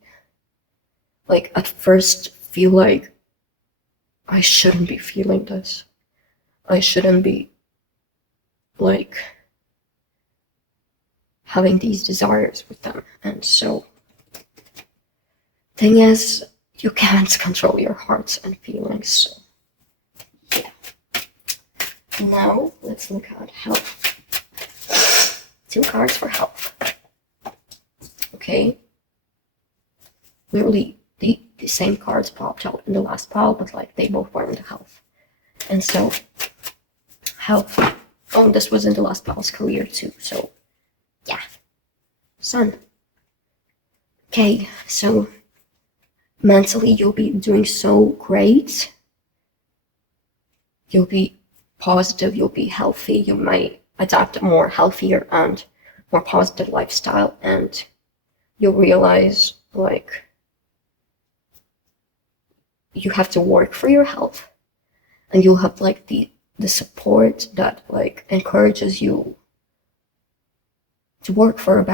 like, at first feel like, I shouldn't be feeling this. I shouldn't be, like, having these desires with them. And so, thing is, you can't control your hearts and feelings, so yeah. Now, let's look at health. 2 cards for health. Okay. Literally, the same cards popped out in the last pile, but like they both were in the health. And so, health. Oh, this was in the last pile's career too, so yeah. Sun. Okay, so mentally you'll be doing so great. You'll be positive, you'll be healthy, you might adapt a more healthier and more positive lifestyle, and you'll realize like you have to work for your health, and you'll have like the support that like encourages you to work for a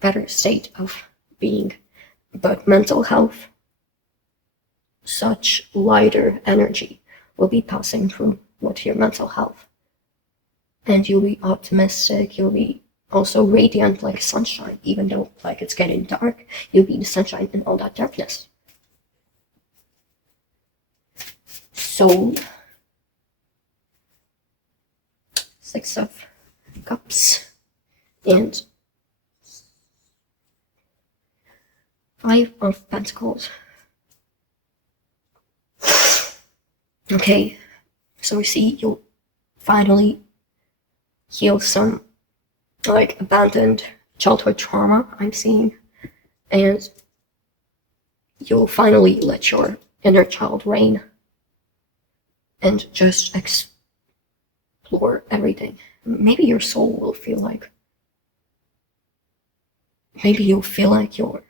better state of being. But mental health, such lighter energy will be passing through with your mental health, and you'll be optimistic, you'll be also radiant like sunshine. Even though like it's getting dark, you'll be the sunshine in all that darkness. So 6 of Cups and 5 of Pentacles. Okay, so we see you'll finally heal some like abandoned childhood trauma, I'm seeing, and you'll finally let your inner child reign and just explore everything. Maybe your soul will feel like, maybe you'll feel like you're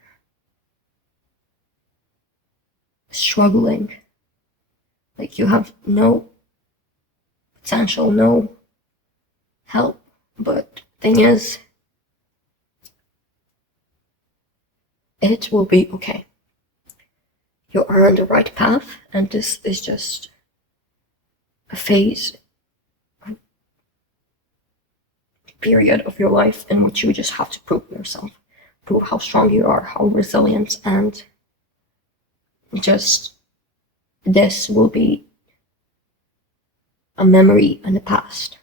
struggling, like you have no potential, no help. But thing is, it will be okay. You are on the right path, and this is just a phase period of your life in which you just have to prove yourself, prove how strong you are, how resilient, and just this will be a memory in the past.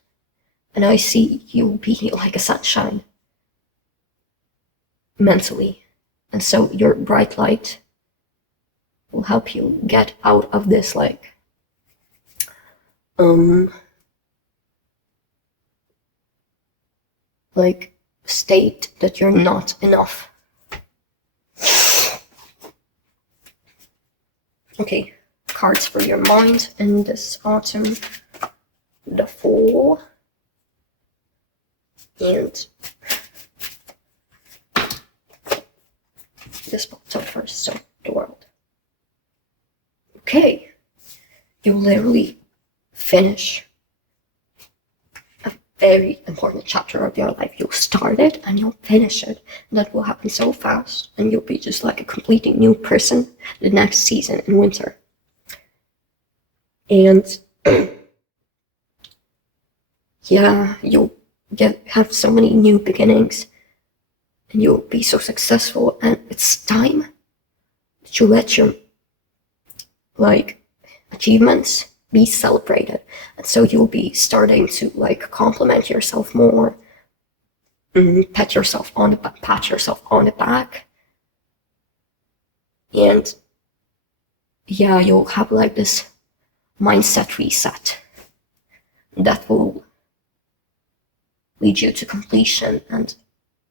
And I see you being like a sunshine mentally. And so your bright light will help you get out of this like state that you're not enough. Okay, cards for your mind in this autumn, the Fool, and this bottom first, so the World. Okay, you literally finish a very important chapter of your life. You'll start it and you'll finish it. That will happen so fast, and you'll be just like a completely new person the next season in winter. And yeah, you'll have so many new beginnings, and you'll be so successful. And it's time that you let your achievements be celebrated. And so you'll be starting to compliment yourself more, pat yourself on the back, and yeah, you'll have this mindset reset that will lead you to completion and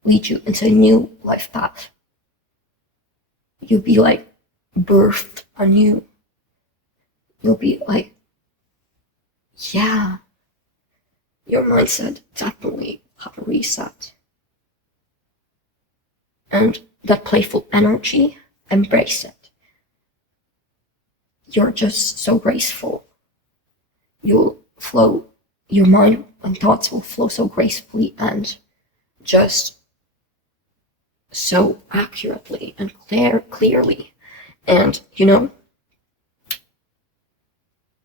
lead you into a new life path. You'll be birthed anew. You'll be yeah, your mindset definitely have a reset. And that playful energy, embrace it. You're just so graceful. You'll flow, your mind and thoughts will flow so gracefully and just so accurately and clearly. And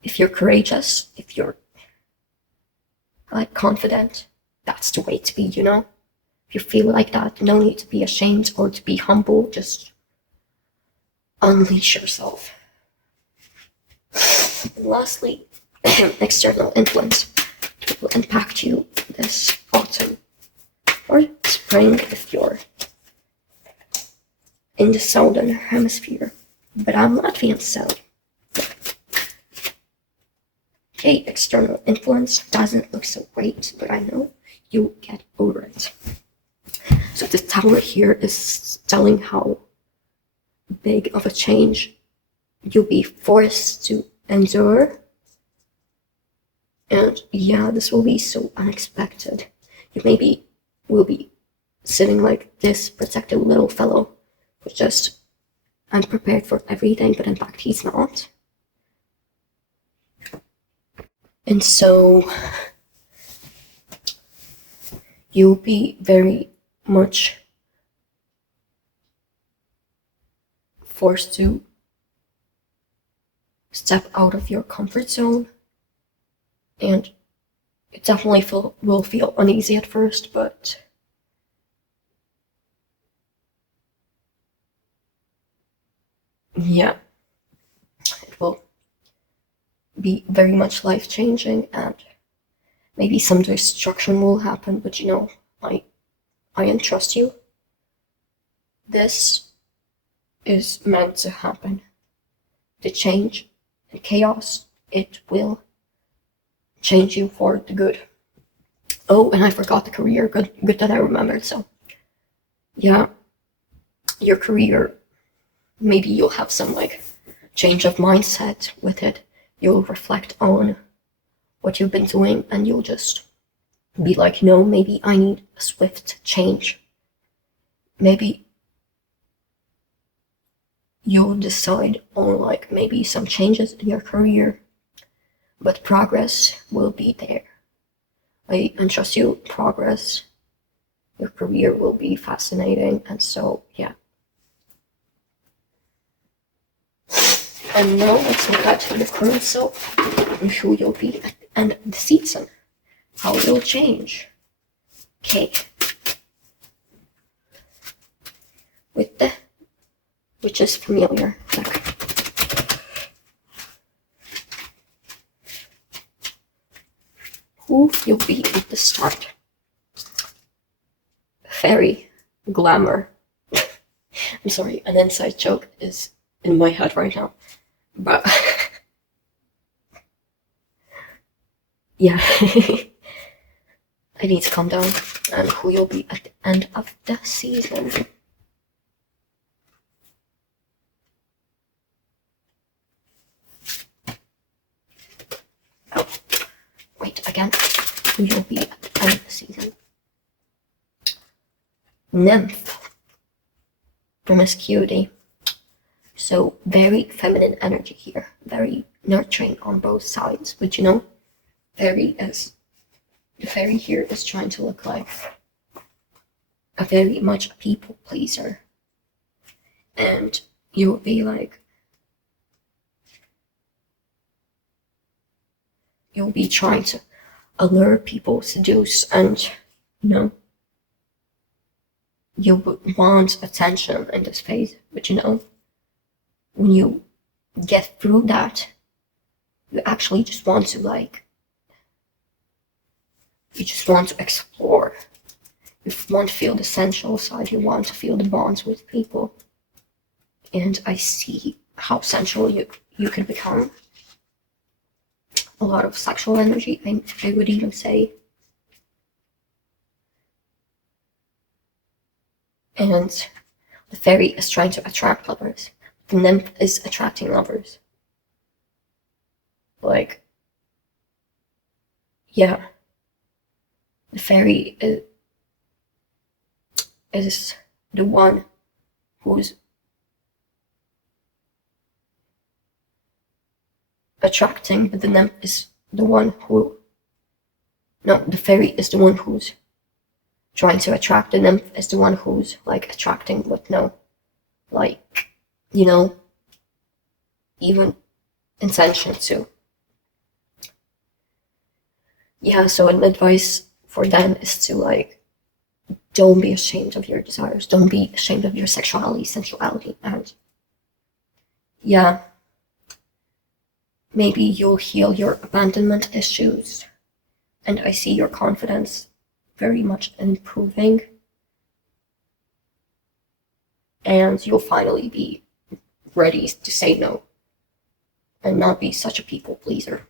if you're courageous, if you're confident, that's the way to be, If you feel like that, no need to be ashamed or to be humble, just unleash yourself. And lastly, external influence will impact you this autumn or spring if you're in the Southern Hemisphere. But I'm Latvian, so okay, external influence doesn't look so great, but I know you'll get over it. So the Tower here is telling how big of a change you'll be forced to endure. And yeah, this will be so unexpected. You maybe will be sitting like this protected little fellow who's just unprepared for everything, but in fact he's not. And so you'll be very much forced to step out of your comfort zone, and it definitely will feel uneasy at first, but yeah, it will be very much life-changing, and maybe some destruction will happen, but I entrust you. This is meant to happen. The change and chaos, it will change you for the good. Oh, and I forgot the career. Good that I remembered. So yeah, your career, maybe you'll have some change of mindset with it. You'll reflect on what you've been doing, and you'll just be maybe I need a swift change. Maybe you'll decide on maybe some changes in your career, but progress will be there. I entrust you progress. Your career will be fascinating, and so yeah. And now let's look at the current self and who you'll be at the end of the season. How you'll change. Okay. With the, which is familiar. Like, who you'll be at the start? Fairy glamour. I'm sorry, an inside joke is in my head right now. But yeah. I need to calm down. And who you'll be at the end of the season. Oh, wait, again. Who you'll be at the end of the season. Nymph. Promiscuity. So very feminine energy here. Very nurturing on both sides. But you know, the fairy here is trying to look like a very much a people pleaser. And you'll be like, you'll be trying to allure people, seduce, and you know, you would want attention in this phase. But you know, when you get through that, you actually just want to you just want to explore. You want to feel the sensual side. You want to feel the bonds with people. And I see how sensual you can become. A lot of sexual energy, I would even say. And the fairy is trying to attract lovers. The nymph is attracting lovers. Like, yeah. The fairy is the one who's attracting, but the nymph is the one who... No, the fairy is the one who's trying to attract. The nymph is the one who's, like, attracting, but no. Like, you know, even intention too. Yeah, so an advice for them is to, like, don't be ashamed of your desires. Don't be ashamed of your sexuality, sensuality, and yeah, maybe you'll heal your abandonment issues, and I see your confidence very much improving, and you'll finally be ready to say no and not be such a people pleaser.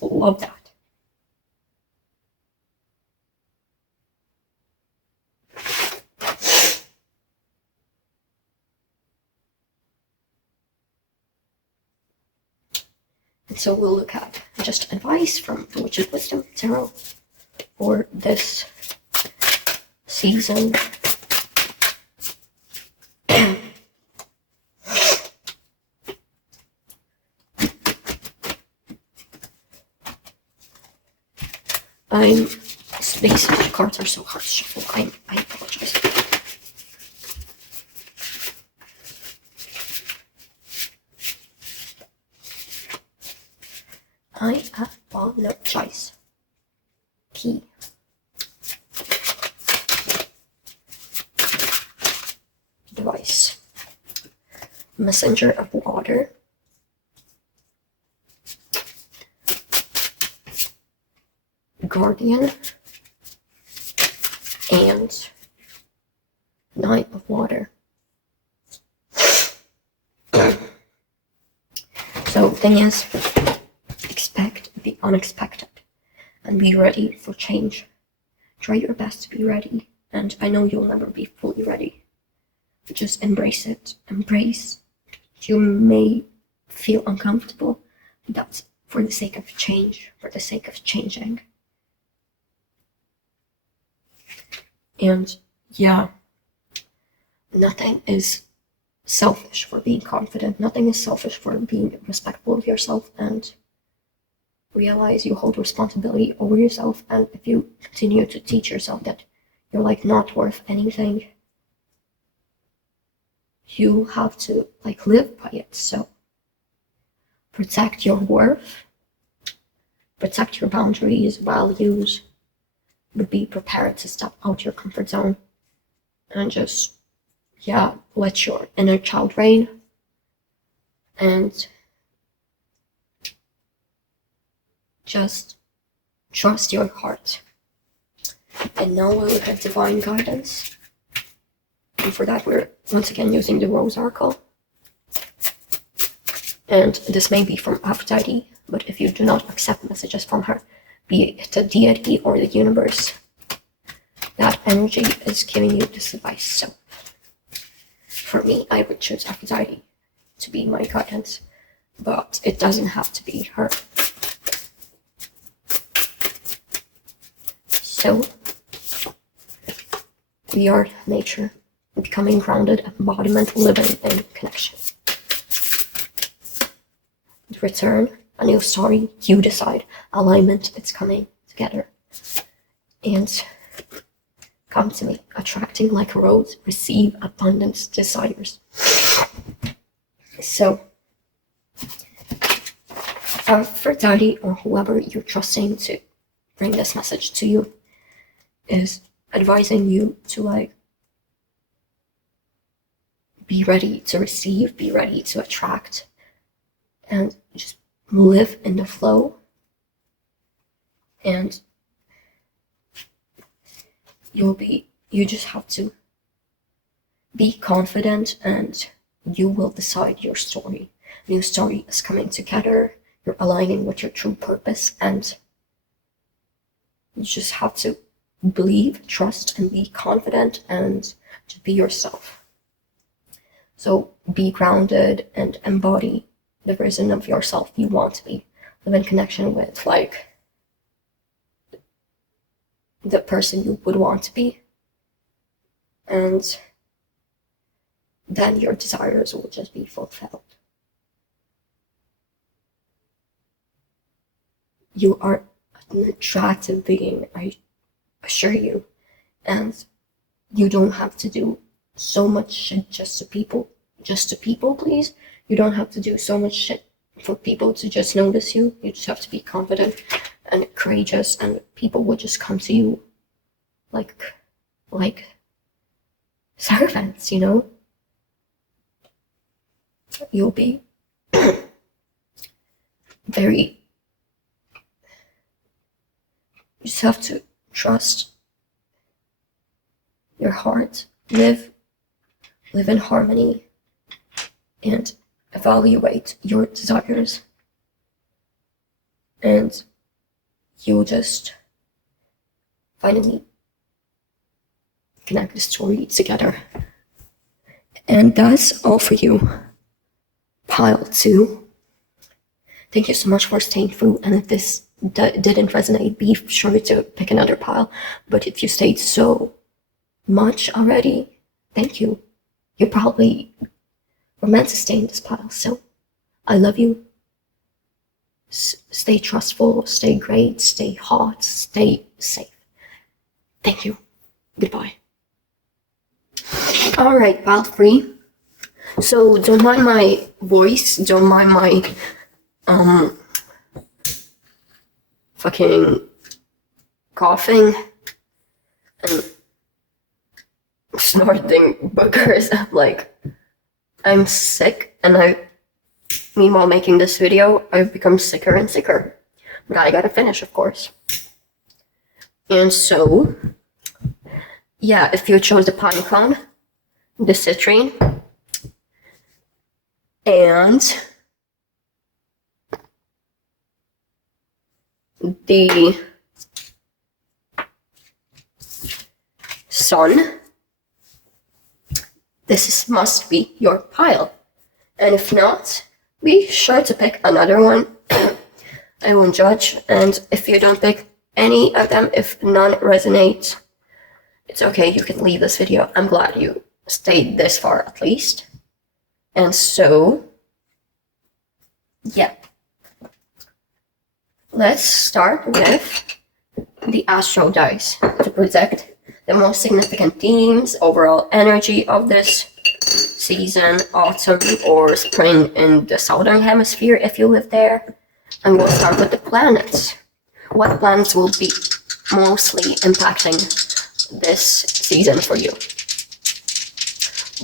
Love that. And so we'll look at just advice from the Witch's Wisdom Tarot for this season. These cards are so hard to shuffle. I apologize. I apologize. Key. Device. Messenger of water. Guardian. And Knight of Water. So thing is, expect the unexpected and be ready for change. Try your best to be ready, and I know you'll never be fully ready. But just embrace it. Embrace. You may feel uncomfortable, but that's for the sake of change, for the sake of changing. And yeah, nothing is selfish for being confident. Nothing is selfish for being respectful of yourself, and realize you hold responsibility over yourself. And if you continue to teach yourself that you're like not worth anything, you have to like live by it. So protect your worth, protect your boundaries, values, but be prepared to step out your comfort zone and just, yeah, let your inner child reign and just trust your heart. And now we'll look at divine guidance. And for that, we're once again using the Rose Oracle. And this may be from Aphrodite, but if you do not accept messages from her, be it a deity or the universe, that energy is giving you this advice. So, for me, I would choose Aphrodite to be my guidance, but it doesn't have to be her. So, we are nature, becoming grounded, embodiment, living in connection. Return, a new story, you decide. Alignment, it's coming together. And come to me, attracting like a rose, receive abundance desires. So, Aphrodite or whoever you're trusting to bring this message to you is advising you to like be ready to receive, be ready to attract, and just live in the flow. And you just have to be confident and you will decide your story. New story is coming together. You're aligning with your true purpose and you just have to believe, trust, and be confident and just be yourself. So be grounded and embody the version of yourself you want to be. Live in connection with like the person you would want to be. And then your desires will just be fulfilled. You are an attractive being, I assure you. And you don't have to do so much shit just to people please. You don't have to do so much shit for people to just notice you. You just have to be confident and courageous, and people will just come to you like servants, you know? You'll be very... You just have to trust your heart, live in harmony, and evaluate your desires. And you'll just finally connect the story together. And that's all for you, pile 2. Thank you so much for staying through, and if this didn't resonate, be sure to pick another pile. But if you stayed so much already, thank you. You probably were meant to stay in this pile, so I love you. Stay trustful, stay great, stay hot, stay safe. Thank you. Goodbye. Alright, pile 3. So don't mind my voice, don't mind my fucking coughing and snorting boogers. Like, I'm sick, and meanwhile making this video, I've become sicker and sicker. But I gotta finish, of course. And so, yeah, if you chose the pine cone, the citrine, and the sun, this must be your pile. And if not, be sure to pick another one. I won't judge. And if you don't pick any of them, if none resonate, it's okay, you can leave this video. I'm glad you stayed this far at least. And so, yeah. Let's start with the astro dice to predict the most significant themes, overall energy of this season, autumn or spring in the Southern Hemisphere if you live there. And we'll start with the planets. What planets will be mostly impacting this season for you?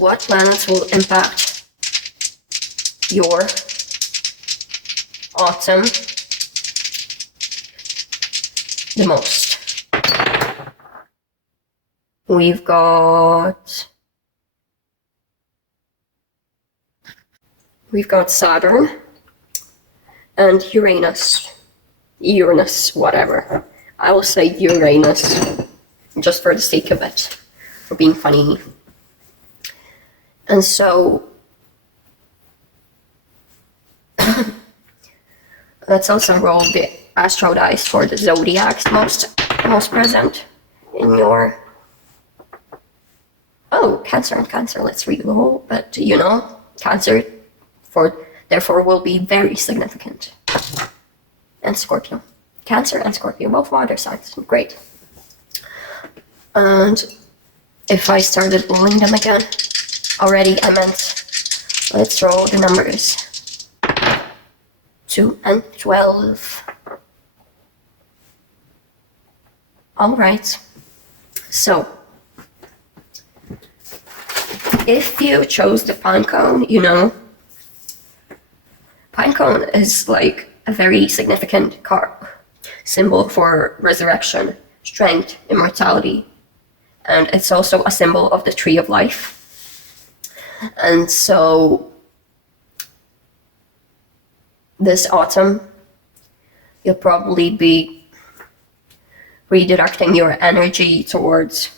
What planets will impact your autumn the most? We've got Saturn and Uranus, whatever. I will say Uranus, just for the sake of it, for being funny. And so, let's also roll the astro dice for the zodiacs most present in your... Oh, Cancer and Cancer, let's re-roll, but you know, Cancer therefore will be very significant. And Scorpio. Cancer and Scorpio, both water signs, great. And if I started rolling them again, already I meant, let's roll the numbers. 2 and 12. Alright, so if you chose the pine cone, you know, pine cone is like a very significant symbol for resurrection, strength, immortality, and it's also a symbol of the tree of life. And so this autumn, you'll probably be redirecting your energy towards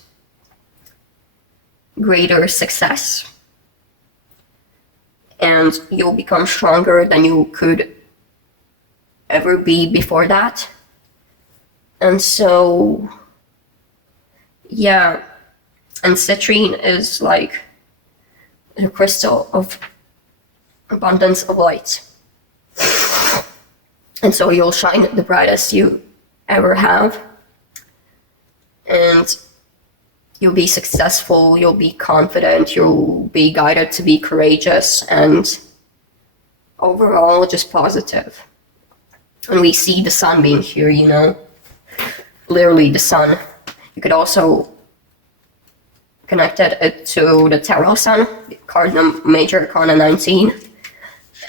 greater success, and you'll become stronger than you could ever be before that. And so, yeah, and citrine is like the crystal of abundance of light. And so you'll shine the brightest you ever have, and you'll be successful, you'll be confident, you'll be guided to be courageous, and overall just positive. And we see the sun being here, you know, literally the sun. You could also connect it to the tarot sun, major arcana 19,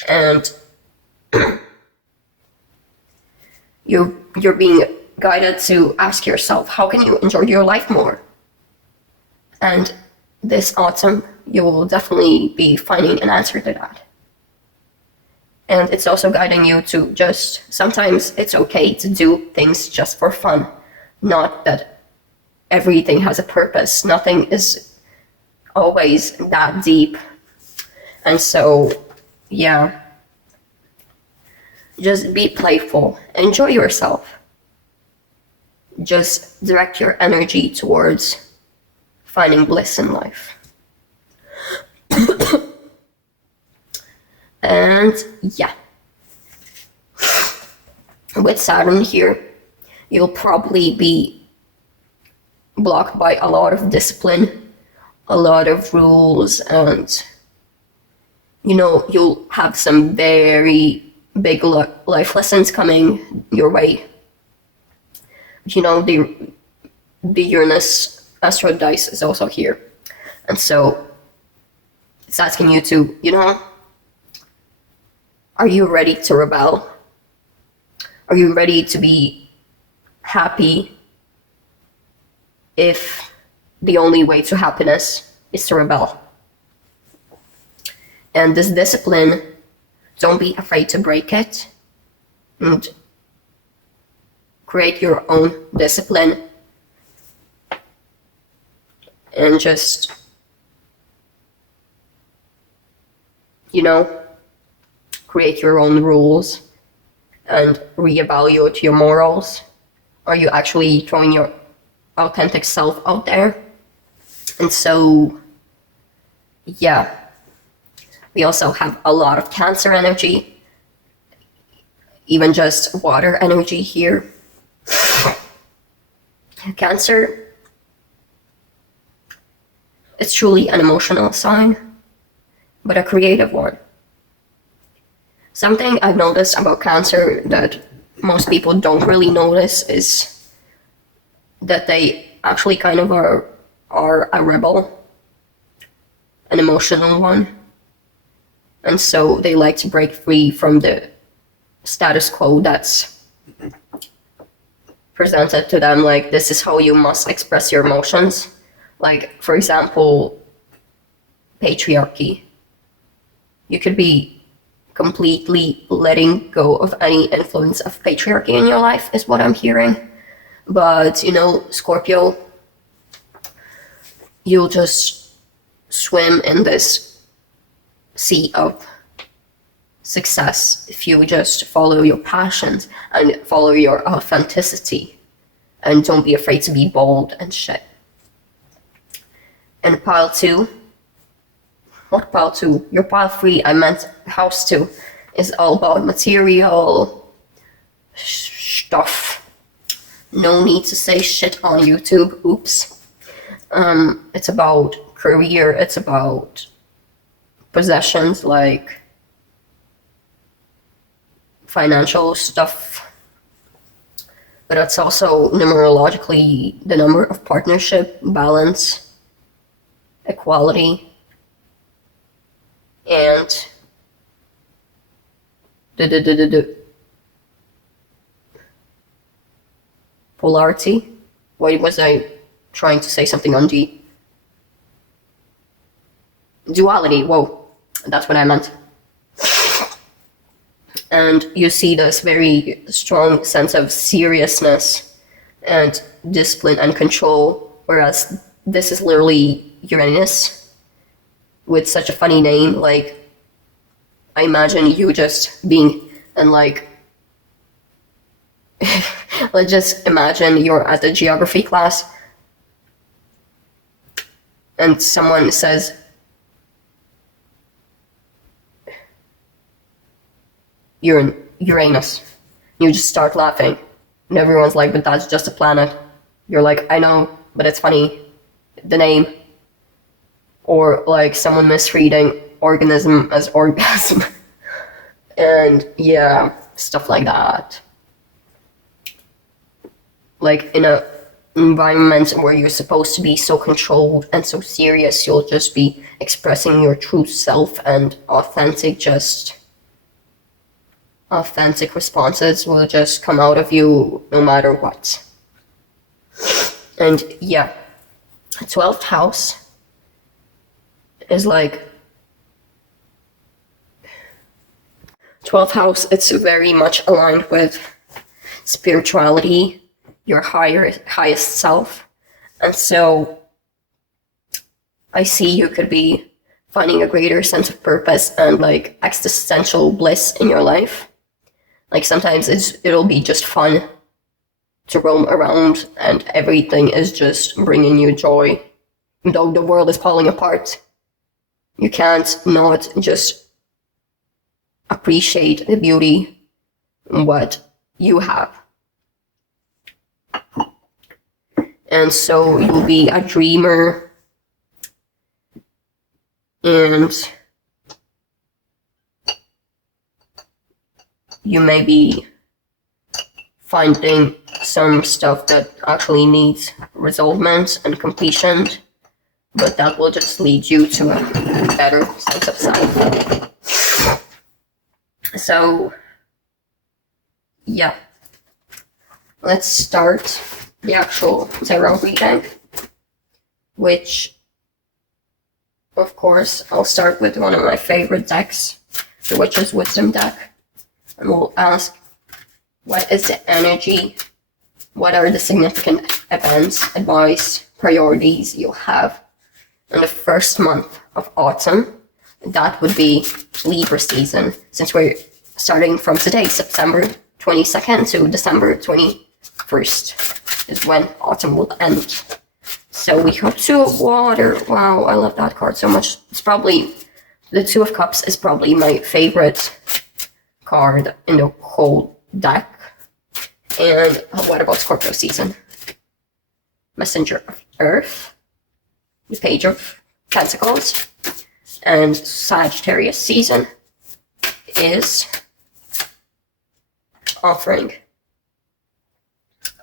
and you're being guided to ask yourself, how can you enjoy your life more? And this autumn, you will definitely be finding an answer to that. And it's also guiding you to just, sometimes it's okay to do things just for fun. Not that everything has a purpose. Nothing is always that deep. And so, yeah, just be playful. Enjoy yourself. Just direct your energy towards finding bliss in life. And yeah, with Saturn here, you'll probably be blocked by a lot of discipline, a lot of rules, and you know, you'll have some very big life lessons coming your way. You know, the Uranus astro dice is also here, and so it's asking you to, you know, are you ready to rebel? Are you ready to be happy if the only way to happiness is to rebel? And this discipline, don't be afraid to break it and create your own discipline and just, you know, create your own rules and reevaluate your morals. Are you actually throwing your authentic self out there? And so, yeah, we also have a lot of Cancer energy, even just water energy here. Cancer, it's truly an emotional sign, but a creative one. Something I've noticed about Cancer that most people don't really notice is that they actually kind of are a rebel, an emotional one. And so they like to break free from the status quo that's presented to them, like this is how you must express your emotions. Like, for example, patriarchy. You could be completely letting go of any influence of patriarchy in your life, is what I'm hearing. But, you know, Scorpio, you'll just swim in this sea of success if you just follow your passions and follow your authenticity and don't be afraid to be bold and shit. And pile 2, what pile 2? Your pile 3, I meant house 2, is all about material stuff. No need to say shit on YouTube, oops. It's about career, it's about possessions, like financial stuff, but it's also numerologically the number of partnership, balance, equality, and polarity. Why was I trying to say something on G? Duality, whoa, that's what I meant. And you see this very strong sense of seriousness and discipline and control, whereas this is literally Uranus with such a funny name. Like, I imagine you just being in, like, let's just imagine you're at the geography class and someone says, you're in Uranus. You just start laughing. And everyone's like, but that's just a planet. You're like, I know, but it's funny. The name. Or like someone misreading organism as orgasm. And yeah, stuff like that. Like in a environment where you're supposed to be so controlled and so serious, you'll just be expressing your true self, and authentic responses will just come out of you no matter what. And yeah, 12th house is like 12th house, it's very much aligned with spirituality, your highest self. And so I see you could be finding a greater sense of purpose and like existential bliss in your life. Like sometimes it'll be just fun to roam around and everything is just bringing you joy. Though the world is falling apart, you can't not just appreciate the beauty in what you have. And so you'll be a dreamer, and you may be finding some stuff that actually needs resolvement and completion, but that will just lead you to a better sense of self. So, yeah. Let's start the actual tarot reading, which, of course, I'll start with one of my favorite decks, the Witch's Wisdom deck. And we'll ask, what is the energy? What are the significant events, advice, priorities you'll have in the first month of autumn? That would be Libra season, since we're starting from today, September 22nd to December 21st is when autumn will end. So we hope to water. Wow, I love that card so much. It's probably, the Two of Cups is probably my favorite card in the whole deck. And what about Scorpio season? Messenger of Earth, the Page of Pentacles, and Sagittarius season is Offering.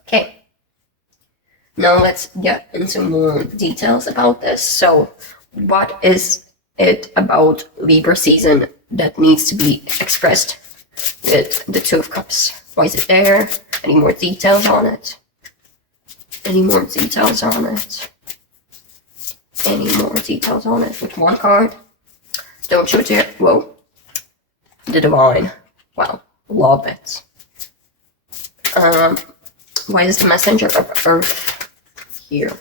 Okay, Now let's get into more details about this. So, what is it about Libra season that needs to be expressed with the Two of Cups? Why is it there? Any more details on it? Any more details on it? Any more details on it? With one card? Don't show it. Whoa. The Divine. Wow. Love it. Why is the Messenger of Earth here?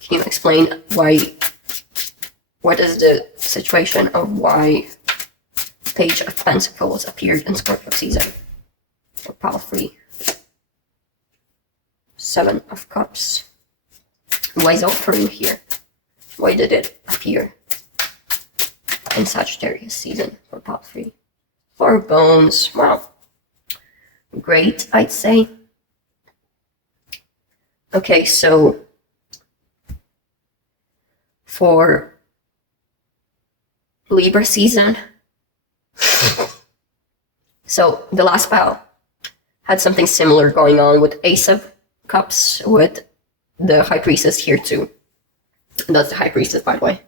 Can you explain why? What is the situation of why Page of Pentacles appeared in Scorpio season? Or pile 3. Seven of Cups. Why is offering here? Why did it appear in Sagittarius season for pile 3? 4 bones. Wow. Great, I'd say. Okay, so for Libra season, so the last pile had something similar going on with Ace of Cups, with the High Priestess here too. That's the High Priestess, by the way.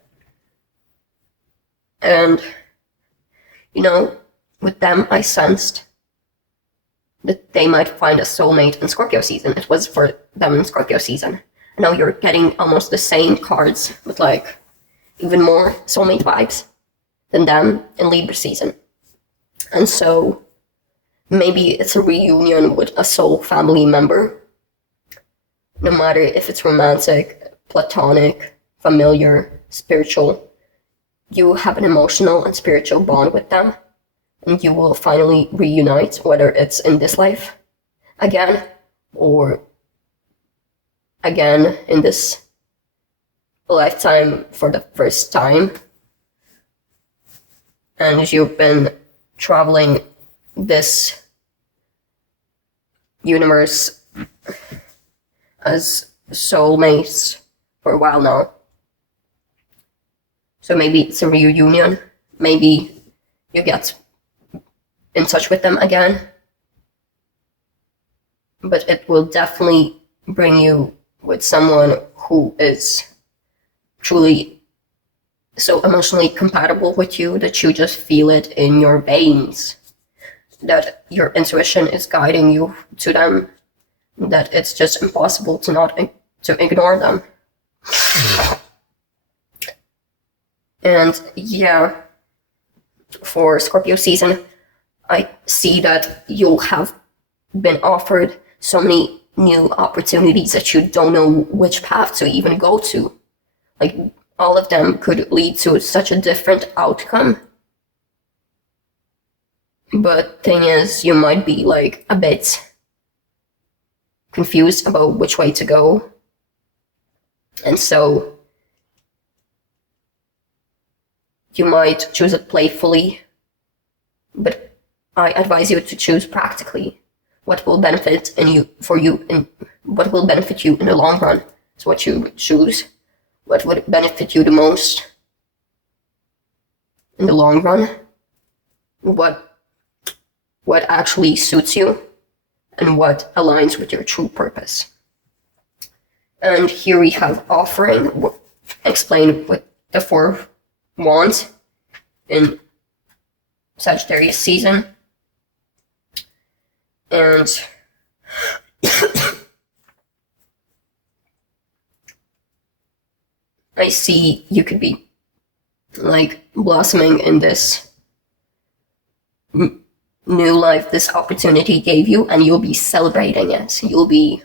And, you know, with them, I sensed that they might find a soulmate in Scorpio season. It was for them in Scorpio season. Now you're getting almost the same cards with like even more soulmate vibes than them in Libra season. And so maybe it's a reunion with a soul family member. No matter if it's romantic, platonic, familiar, spiritual, you have an emotional and spiritual bond with them. And you will finally reunite, whether it's in this life again or again in this lifetime for the first time. And you've been traveling this universe as soulmates for a while now. So maybe it's a reunion. Maybe you get in touch with them again. But it will definitely bring you with someone who is truly so emotionally compatible with you that you just feel it in your veins. That your intuition is guiding you to them. That it's just impossible to ignore them. And yeah, for Scorpio season, I see that you'll have been offered so many new opportunities that you don't know which path to even go to. Like, all of them could lead to such a different outcome. But thing is, you might be like a bit confused about which way to go. And so you might choose it playfully, but I advise you to choose practically what will benefit what will benefit you in the long run. Is what you choose. What would benefit you the most in the long run? What actually suits you and what aligns with your true purpose. And here we have offering, explained with the 4 wands in Sagittarius season. And I see you could be like blossoming in this new life this opportunity gave you, and you'll be celebrating it. You'll be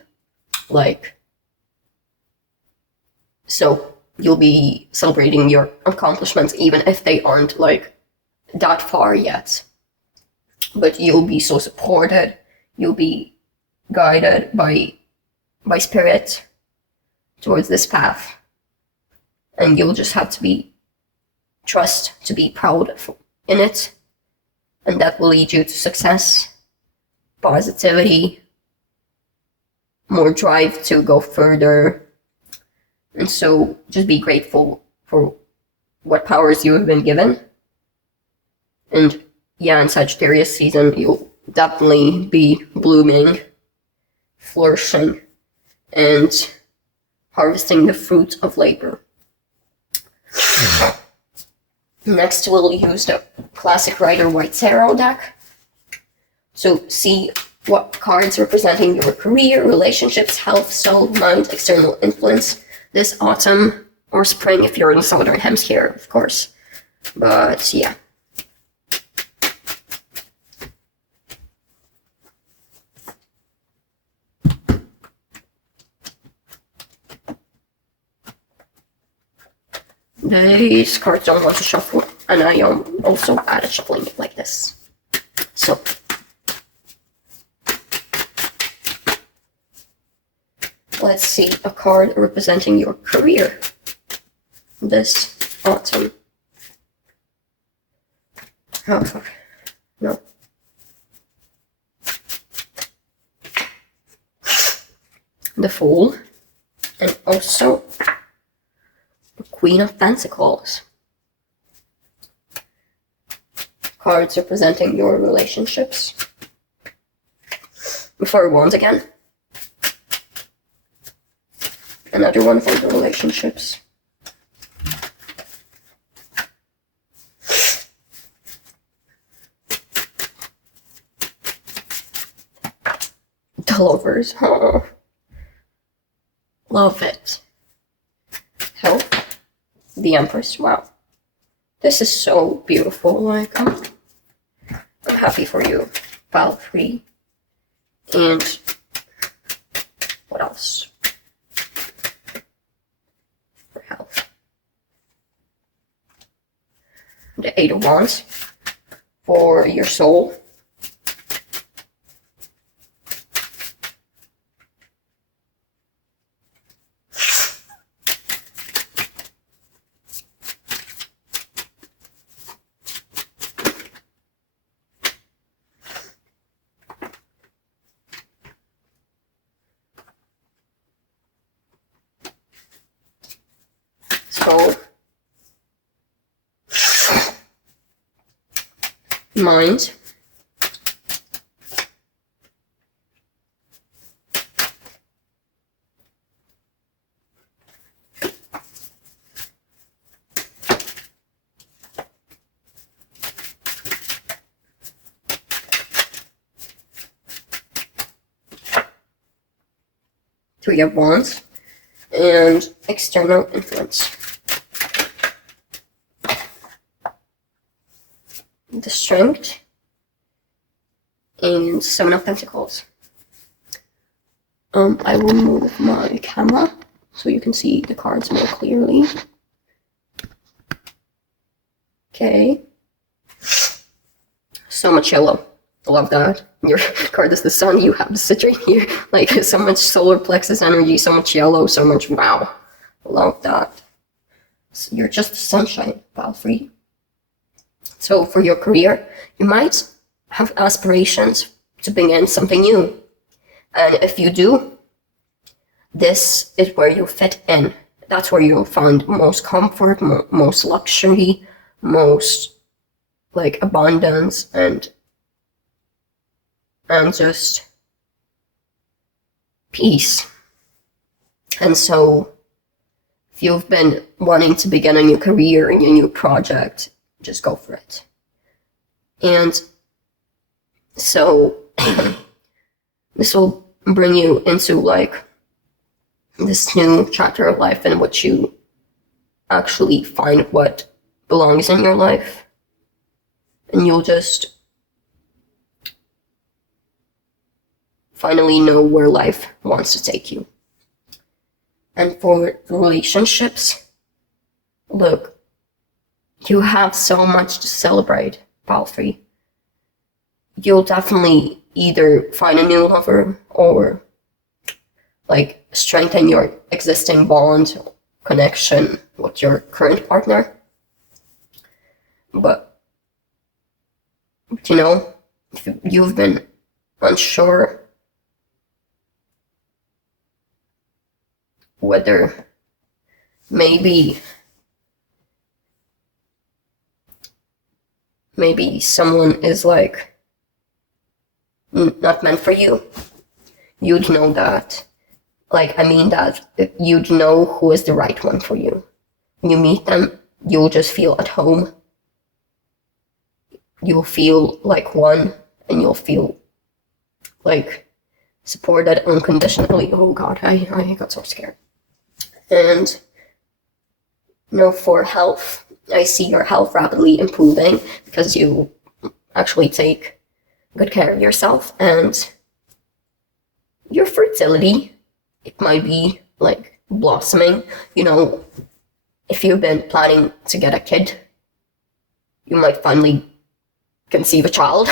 like, so you'll be celebrating your accomplishments even if they aren't like that far yet. But you'll be so supported, you'll be guided by spirit towards this path. And you'll just have to be to be proud in it. And that will lead you to success, positivity, more drive to go further. And so just be grateful for what powers you have been given. And yeah, in Sagittarius season, you'll definitely be blooming, flourishing and harvesting the fruit of labor. Next, we'll use the classic Rider White Tarot deck. So see what cards representing your career, relationships, health, soul, mind, external influence this autumn or spring if you're in the Southern Hemisphere, of course. But yeah. These cards don't want to shuffle, and I also added shuffling it like this. So, let's see a card representing your career this autumn. Oh, fuck. No. The Fool, and also Queen of Pentacles. Cards representing your relationships. Four of Wands again. Another one for the relationships. The Lovers. Oh. Love it. Health. The Empress. Wow. This is so beautiful. Like, I'm happy for you, pile 3. And what else? For health. The 8 of Wands for your soul. So, mind. Three of Wands and external influence. The Strength and 7 of Pentacles. I will move my camera so you can see the cards more clearly. Okay. So much yellow. I love that. Your card is the Sun, you have the citrine here. Like, so much solar plexus energy, so much yellow, so much wow. Love that. So you're just sunshine, pile 3. So for your career, you might have aspirations to begin something new. And if you do, this is where you fit in. That's where you'll find most comfort, most luxury, most like abundance and just peace. And so if you've been wanting to begin a new career and a new project, just go for it. And so this will bring you into like this new chapter of life in which you actually find what belongs in your life. And you'll just finally know where life wants to take you. And for relationships, look, you have so much to celebrate, pile 3. You'll definitely either find a new lover or like strengthen your existing bond, connection with your current partner. But you know, if you've been unsure whether maybe someone is like not meant for you, you'd know that Like, I mean that you'd know who is the right one for you. When you meet them, you'll just feel at home. You'll feel like one, and you'll feel like supported unconditionally. Oh God, I got so scared. And for health, I see your health rapidly improving because you actually take good care of yourself, and your fertility, it might be like blossoming. If you've been planning to get a kid, you might finally conceive a child.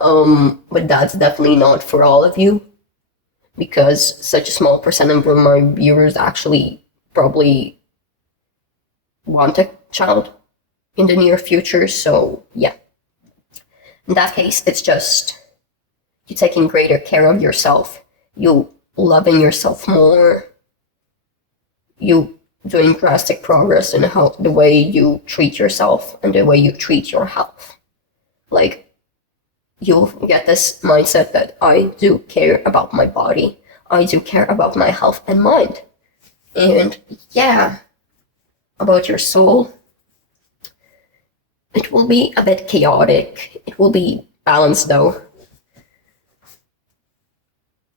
But that's definitely not for all of you, because such a small percent of my viewers actually probably want a child in the near future. So yeah, in that case, it's just you taking greater care of yourself, you loving yourself more, you doing drastic progress in the way you treat yourself and the way you treat your health. Like, you'll get this mindset that I do care about my body, I do care about my health and mind. And yeah, about your soul, it will be a bit chaotic. It will be balanced though.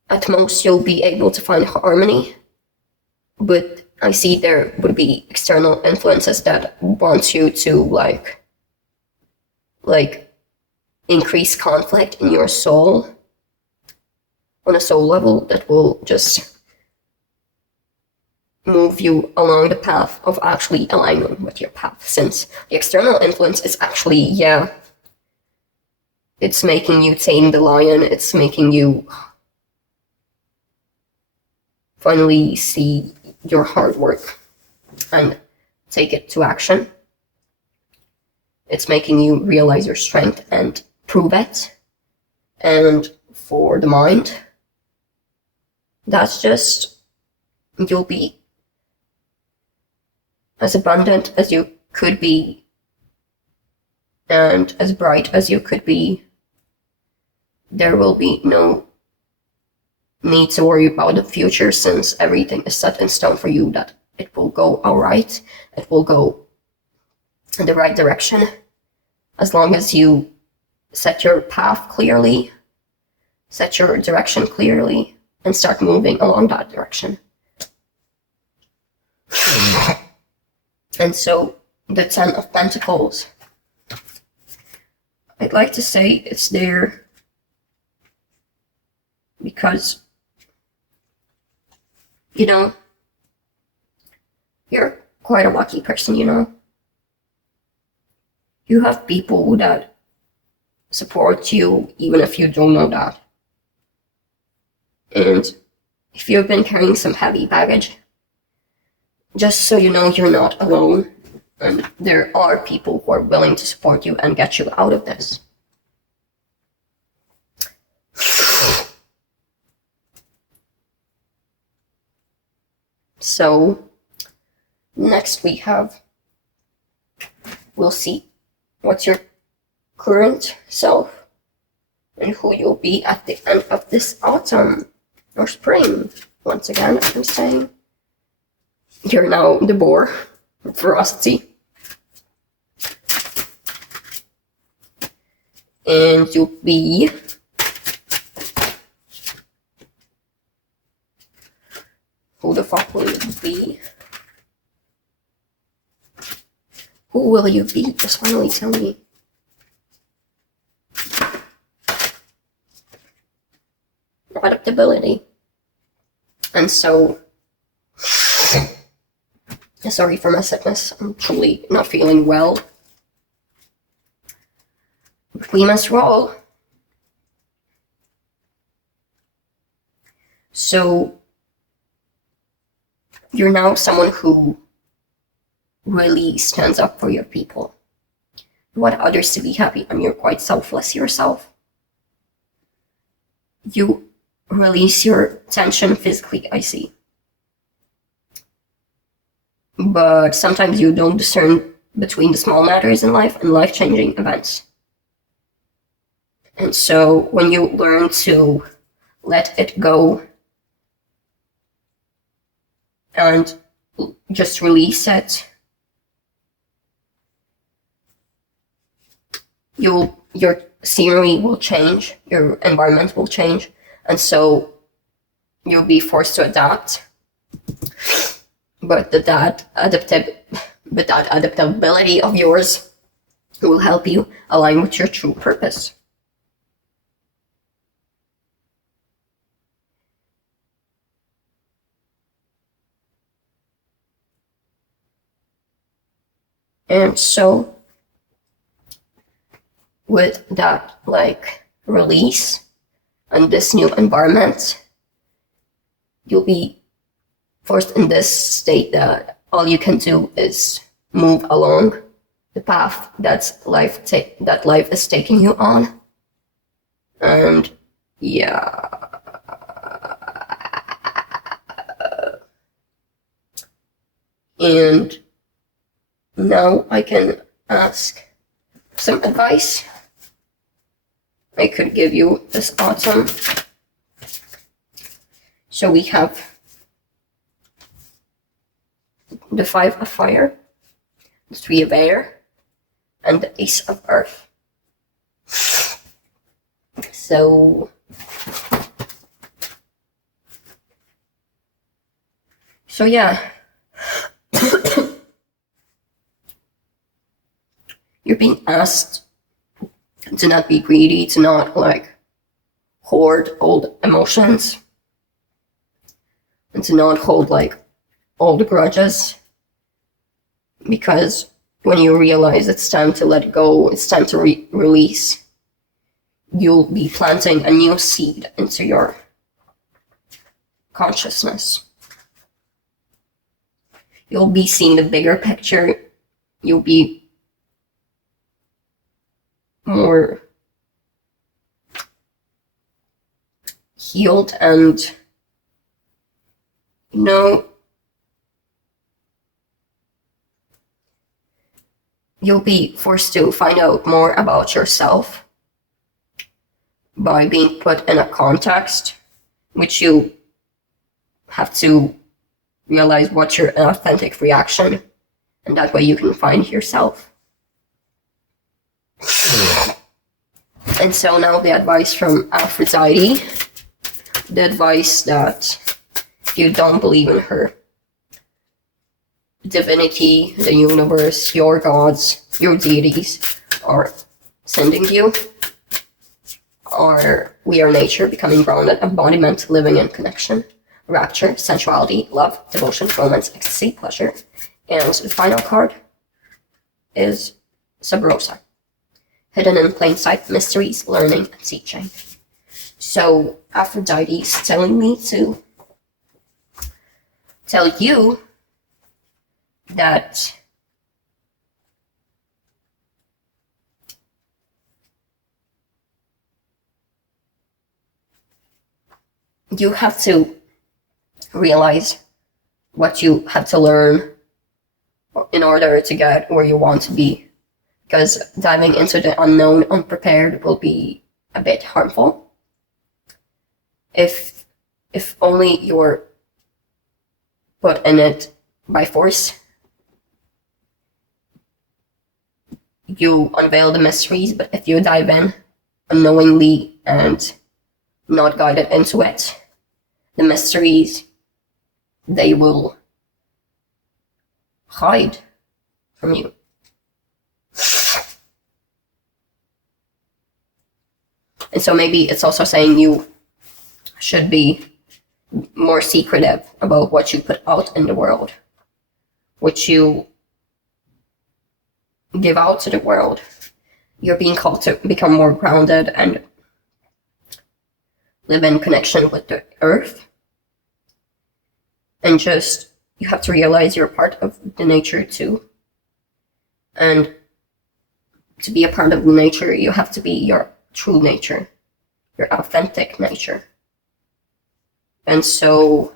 At most, you'll be able to find harmony, but I see there would be external influences that want you to like increase conflict in your soul on a soul level that will just move you along the path of actually aligning with your path, since the external influence is actually, it's making you tame the lion, it's making you finally see your hard work and take it to action. It's making you realize your strength and prove it. And for the mind, that's just, you'll be as abundant as you could be and as bright as you could be. There will be no need to worry about the future, since everything is set in stone for you, that it will go alright, it will go in the right direction, as long as you set your path clearly, set your direction clearly, and start moving along that direction. And so, the Ten of Pentacles, I'd like to say it's there because, you're quite a lucky person, You have people that support you even if you don't know that. And if you've been carrying some heavy baggage, just so you know, you're not alone. And there are people who are willing to support you and get you out of this. So, next we'll see what's your current self and who you'll be at the end of this autumn or spring. Once again, I'm saying you're now the boar, ferocity. And you'll be who the fuck will you be? Who will you be? Just finally tell me. Adaptability. And so, sorry for my sickness. I'm truly not feeling well. But we must roll. So, you're now someone who really stands up for your people. You want others to be happy, and you're quite selfless yourself. You release your tension physically, I see. But sometimes you don't discern between the small matters in life and life-changing events. And so when you learn to let it go and just release it, your scenery will change, your environment will change, and so you'll be forced to adapt. But that adaptability of yours will help you align with your true purpose. And so with that release and this new environment, you'll be forced in this state that all you can do is move along the path that life is taking you on. And yeah. And now I can ask some advice I could give you this autumn. So we have the 5 of fire, the 3 of air, and the Ace of earth. So yeah. You're being asked to not be greedy, to not hoard old emotions, and to not hold old grudges, because when you realize it's time to let go, it's time to release, you'll be planting a new seed into your consciousness. You'll be seeing the bigger picture. You'll be more healed, and you'll be forced to find out more about yourself by being put in a context which you have to realize what's your authentic reaction, and that way you can find yourself. And so now the advice from Aphrodite, the advice that if you don't believe in her divinity, the universe, your gods, your deities are sending you, or we are nature, becoming grounded, embodiment, living in connection, rapture, sensuality, love, devotion, romance, ecstasy, pleasure. And the final card is Sub Rosa. Hidden in plain sight, mysteries, learning, and teaching. So Aphrodite is telling me to tell you that you have to realize what you have to learn in order to get where you want to be. Because diving into the unknown unprepared will be a bit harmful. If only you're put in it by force, you unveil the mysteries, but if you dive in unknowingly and not guided into it, the mysteries, they will hide from you. And so maybe it's also saying you should be more secretive about what you put out in the world, what you give out to the world. You're being called to become more grounded and live in connection with the earth. And just, you have to realize you're part of the nature too. And to be a part of nature, you have to be your true nature, your authentic nature. And so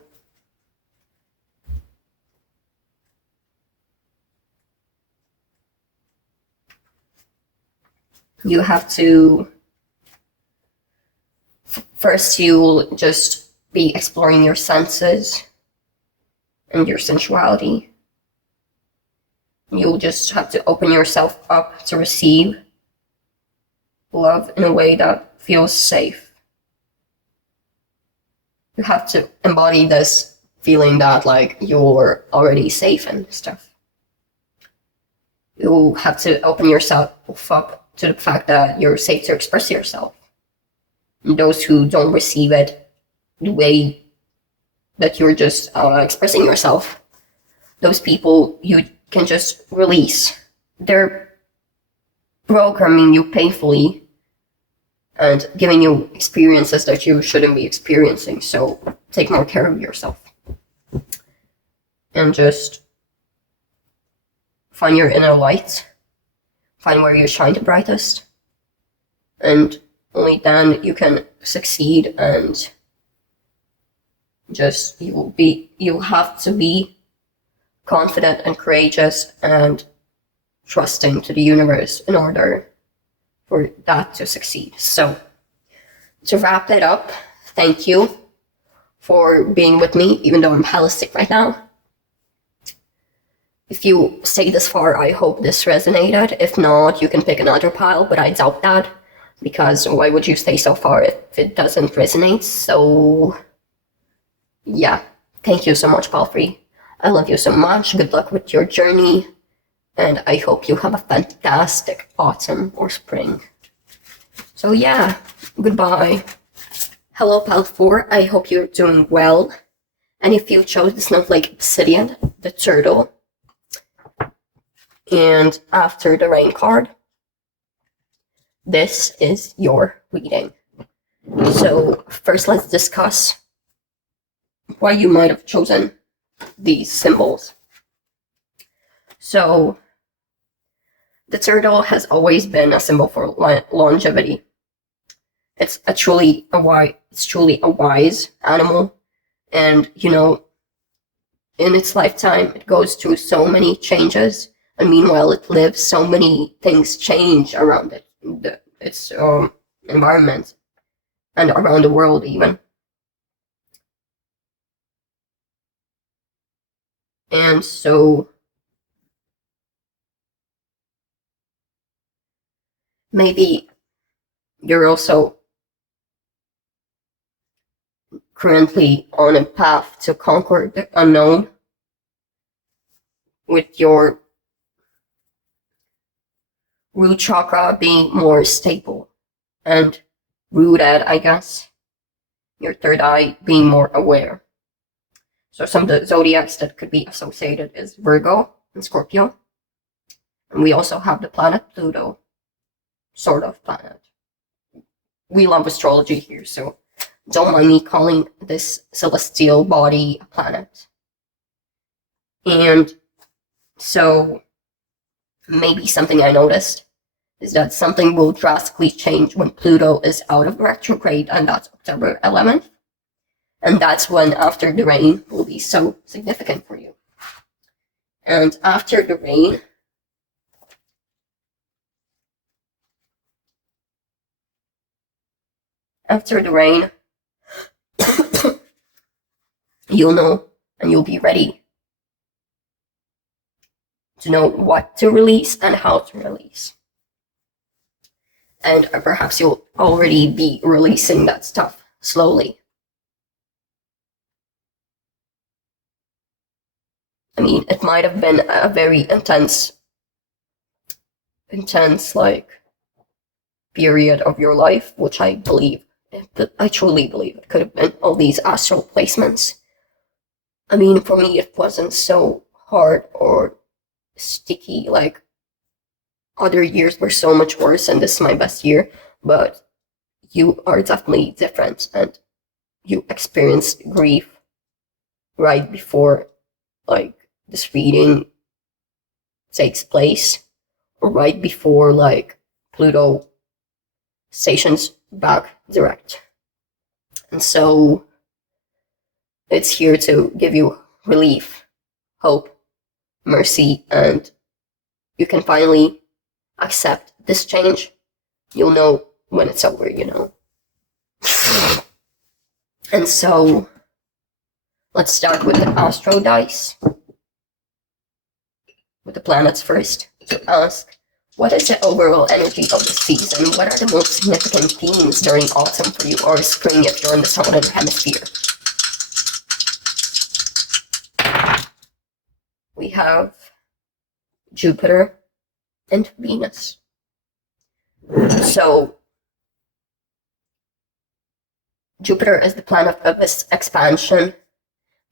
you have to, first you'll just be exploring your senses and your sensuality. You'll just have to open yourself up to receive love in a way that feels safe. You have to embody this feeling that like you're already safe and stuff. You have to open yourself up to the fact that you're safe to express yourself. And those who don't receive it the way that you're just expressing yourself, those people you can just release. They're programming you painfully and giving you experiences that you shouldn't be experiencing. So take more care of yourself. And just find your inner light. Find where you shine the brightest. And only then you can succeed, and just you'll have to be confident and courageous and trusting to the universe in order for that to succeed. So to wrap it up, thank you for being with me, even though I'm hella sick right now. If you stayed this far, I hope this resonated. If not, you can pick another pile, but I doubt that, because why would you stay so far if it doesn't resonate? So yeah, thank you so much, Palfrey. I love you so much. Good luck with your journey, and I hope you have a fantastic autumn or spring. So yeah, goodbye. Hello, Pal 4. I hope you're doing well. And if you chose the snowflake obsidian, the turtle, and after the rain card, this is your reading. So first, let's discuss why you might have chosen these symbols. So the turtle has always been a symbol for longevity. It's truly a wise animal, and in its lifetime it goes through so many changes, and meanwhile it lives, so many things change around it, its environment, and around the world even. And so maybe you're also currently on a path to conquer the unknown, with your root chakra being more stable and rooted, I guess. Your third eye being more aware. So some of the zodiacs that could be associated is Virgo and Scorpio. And we also have the planet Pluto, sort of planet. We love astrology here, so don't mind me calling this celestial body a planet. And so maybe something I noticed is that something will drastically change when Pluto is out of retrograde, and that's October 11th. And that's when after the rain will be so significant for you. And after the rain, you'll know, and you'll be ready to know what to release and how to release. And perhaps you'll already be releasing that stuff slowly. I mean, it might have been a very intense like period of your life, which I truly believe it could have been all these astral placements. I mean, for me, it wasn't so hard or sticky. Like, other years were so much worse, and this is my best year, but you are definitely different, and you experienced grief right before, like, this reading takes place, or right before, like, Pluto stations back direct. And so it's here to give you relief, hope, mercy, and you can finally accept this change. You'll know when it's over, And so Let's start with the astro dice. With the planets first, to ask, what is the overall energy of the season? What are the most significant themes during autumn for you, or spring if you're in the Southern Hemisphere? We have Jupiter and Venus. So, Jupiter is the planet of this expansion.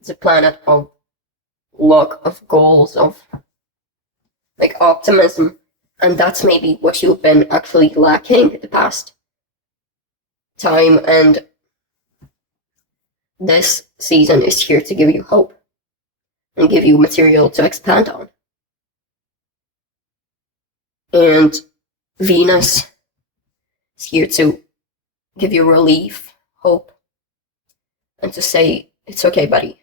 It's a planet of luck, of goals, of like optimism. And that's maybe what you've been actually lacking the past time. And this season is here to give you hope and give you material to expand on. And Venus is here to give you relief, hope, and to say, it's okay, buddy.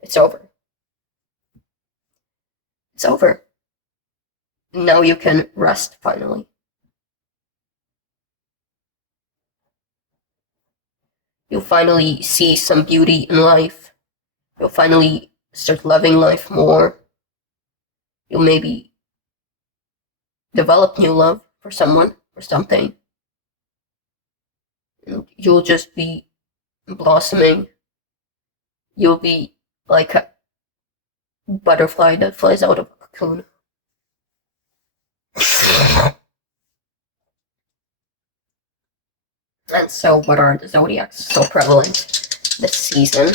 It's over. It's over. Now you can rest, finally. You'll finally see some beauty in life. You'll finally start loving life more. You'll maybe develop new love for someone or something. And you'll just be blossoming. You'll be like a butterfly that flies out of a cocoon. And so, what are the zodiacs so prevalent this season?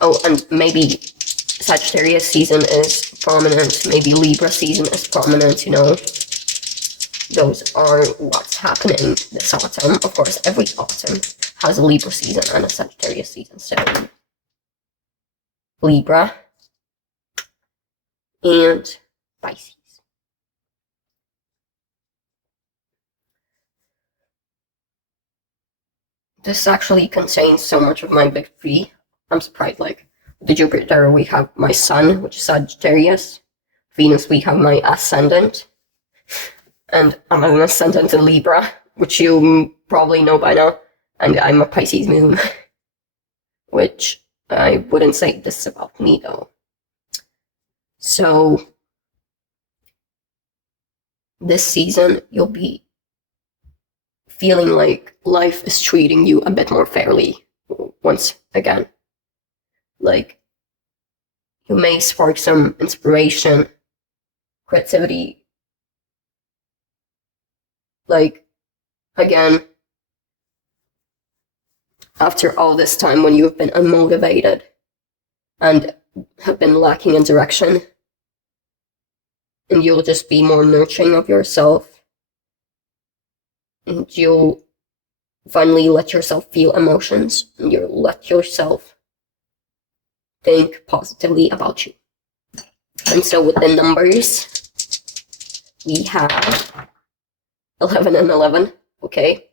Oh, and maybe Sagittarius season is prominent, maybe Libra season is prominent, you know. Those are what's happening this autumn. Of course, every autumn has a Libra season and a Sagittarius season, so Libra and Pisces. This actually contains so much of my big three. I'm surprised, like, the Jupiter, we have my sun, which is Sagittarius. Venus, we have my ascendant. And I'm an ascendant in Libra, which you probably know by now. And I'm a Pisces moon. Which I wouldn't say this is about me, though. So, this season, you'll be feeling like life is treating you a bit more fairly once again. Like, you may spark some inspiration, creativity. Like, again, after all this time when you've been unmotivated and have been lacking in direction, and you'll just be more nurturing of yourself. And you'll finally let yourself feel emotions, and you'll let yourself think positively about you. And so with the numbers, we have 11 and 11, okay?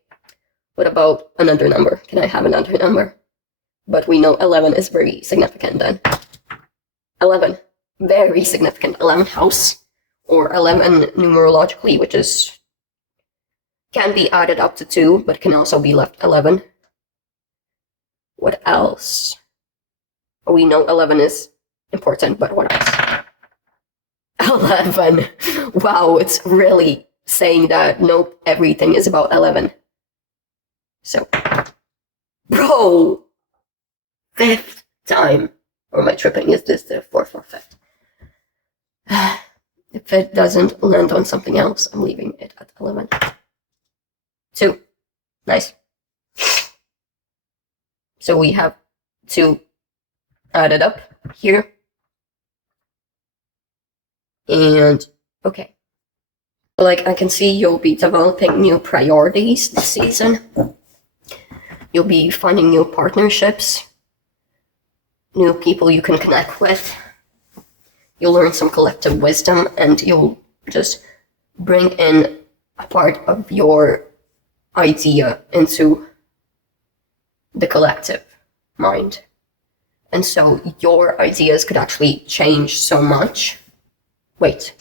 What about another number? Can I have another number? But we know 11 is very significant then. 11, very significant. 11th house, or 11 numerologically, which is can be added up to 2, but can also be left 11. What else? We know 11 is important, but what else? 11. Wow, it's really saying that nope, everything is about 11. So, bro, 5th time. Or my tripping, is this the 4th or 5th? If it doesn't land on something else, I'm leaving it at 11. 2. Nice. So we have 2 added up here. And, okay. Like, I can see you'll be developing new priorities this season. You'll be finding new partnerships, new people you can connect with. You'll learn some collective wisdom, and you'll just bring in a part of your idea into the collective mind. And so your ideas could actually change so much. Wait,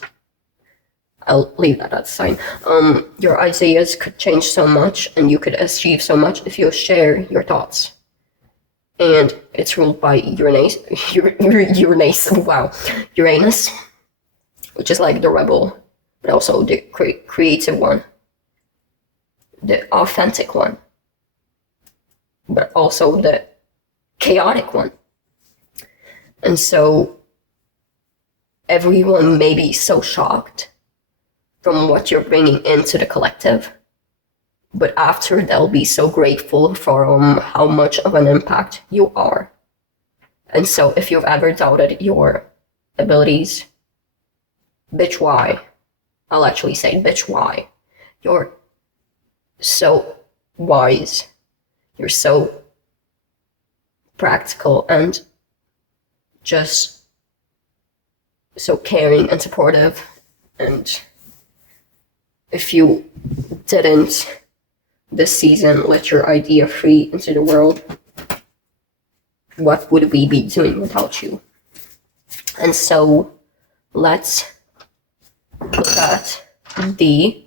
I'll leave that aside. Your ideas could change so much, and you could achieve so much if you share your thoughts. and it's ruled by Uranus, Uranus, which is like the rebel, but also the creative one, the authentic one, but also the chaotic one. And so everyone may be so shocked from what you're bringing into the collective, but after they'll be so grateful for how much of an impact you are. And so if you've ever doubted your abilities, bitch, why? I'll actually say, bitch, why? You're so wise. You're so practical and just so caring and supportive. And if you didn't this season let your idea free into the world, what would we be doing without you? And so let's look at the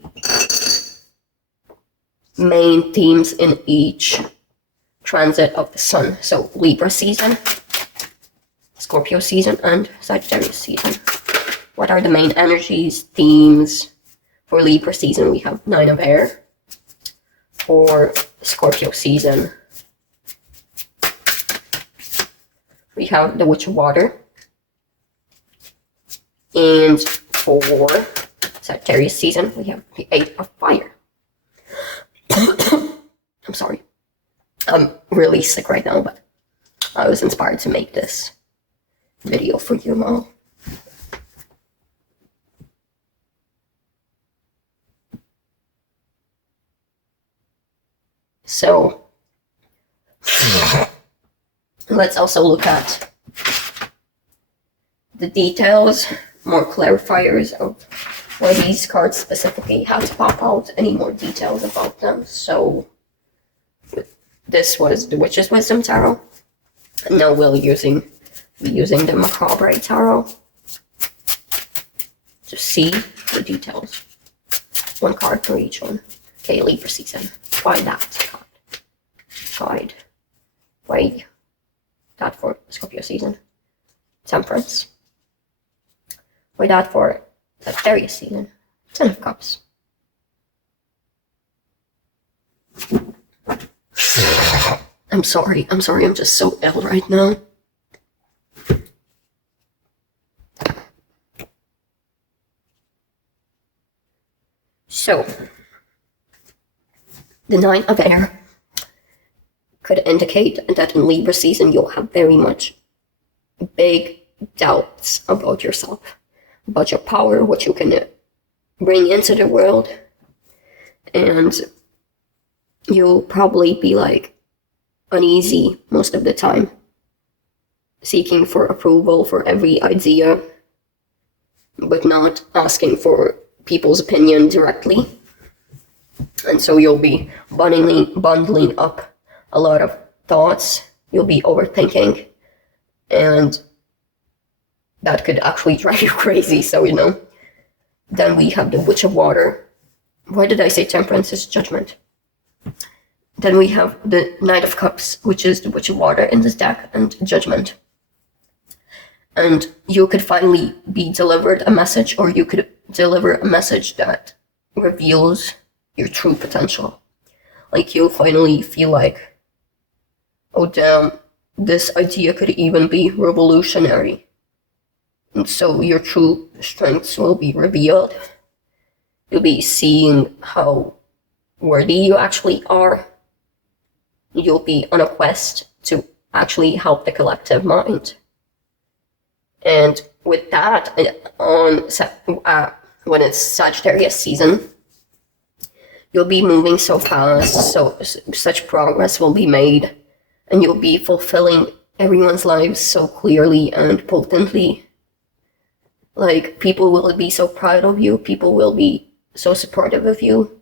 main themes in each transit of the sun. So Libra season, Scorpio season, and Sagittarius season. What are the main energies, themes? For Libra season, we have Nine of Air. For Scorpio season, we have the Witch of Water. And for Sagittarius season, we have the Eight of Fire. I'm sorry. I'm really sick right now, but I was inspired to make this video for you all. So let's also look at the details, more clarifiers of why these cards specifically have to pop out, any more details about them. So this was the Witch's Wisdom Tarot, and now we'll be using the Macabre Tarot to see the details. One card for each one. Okay, Libra season. Why that card? Guide. Why that for Scorpio season? Temperance. Why that for Sagittarius season? Ten of Cups. I'm sorry, I'm just so ill right now. So, the Nine of Air could indicate that in Libra season you'll have very much big doubts about yourself, about your power, what you can bring into the world, and you'll probably be like uneasy most of the time, seeking for approval for every idea, but not asking for people's opinion directly. And so you'll be bundling up a lot of thoughts, you'll be overthinking, and that could actually drive you crazy, so you know. Then we have the Witch of Water. Why did I say Temperance is Judgment? Then we have the Knight of Cups, which is the Witch of Water in this deck, and Judgment. And you could finally be delivered a message, or you could deliver a message that reveals your true potential. Like you'll finally feel like, oh damn, this idea could even be revolutionary. And so your true strengths will be revealed. You'll be seeing how worthy you actually are. You'll be on a quest to actually help the collective mind. And with that, when it's Sagittarius season, you'll be moving so fast, so such progress will be made, and you'll be fulfilling everyone's lives so clearly and potently. Like, people will be so proud of you, people will be so supportive of you.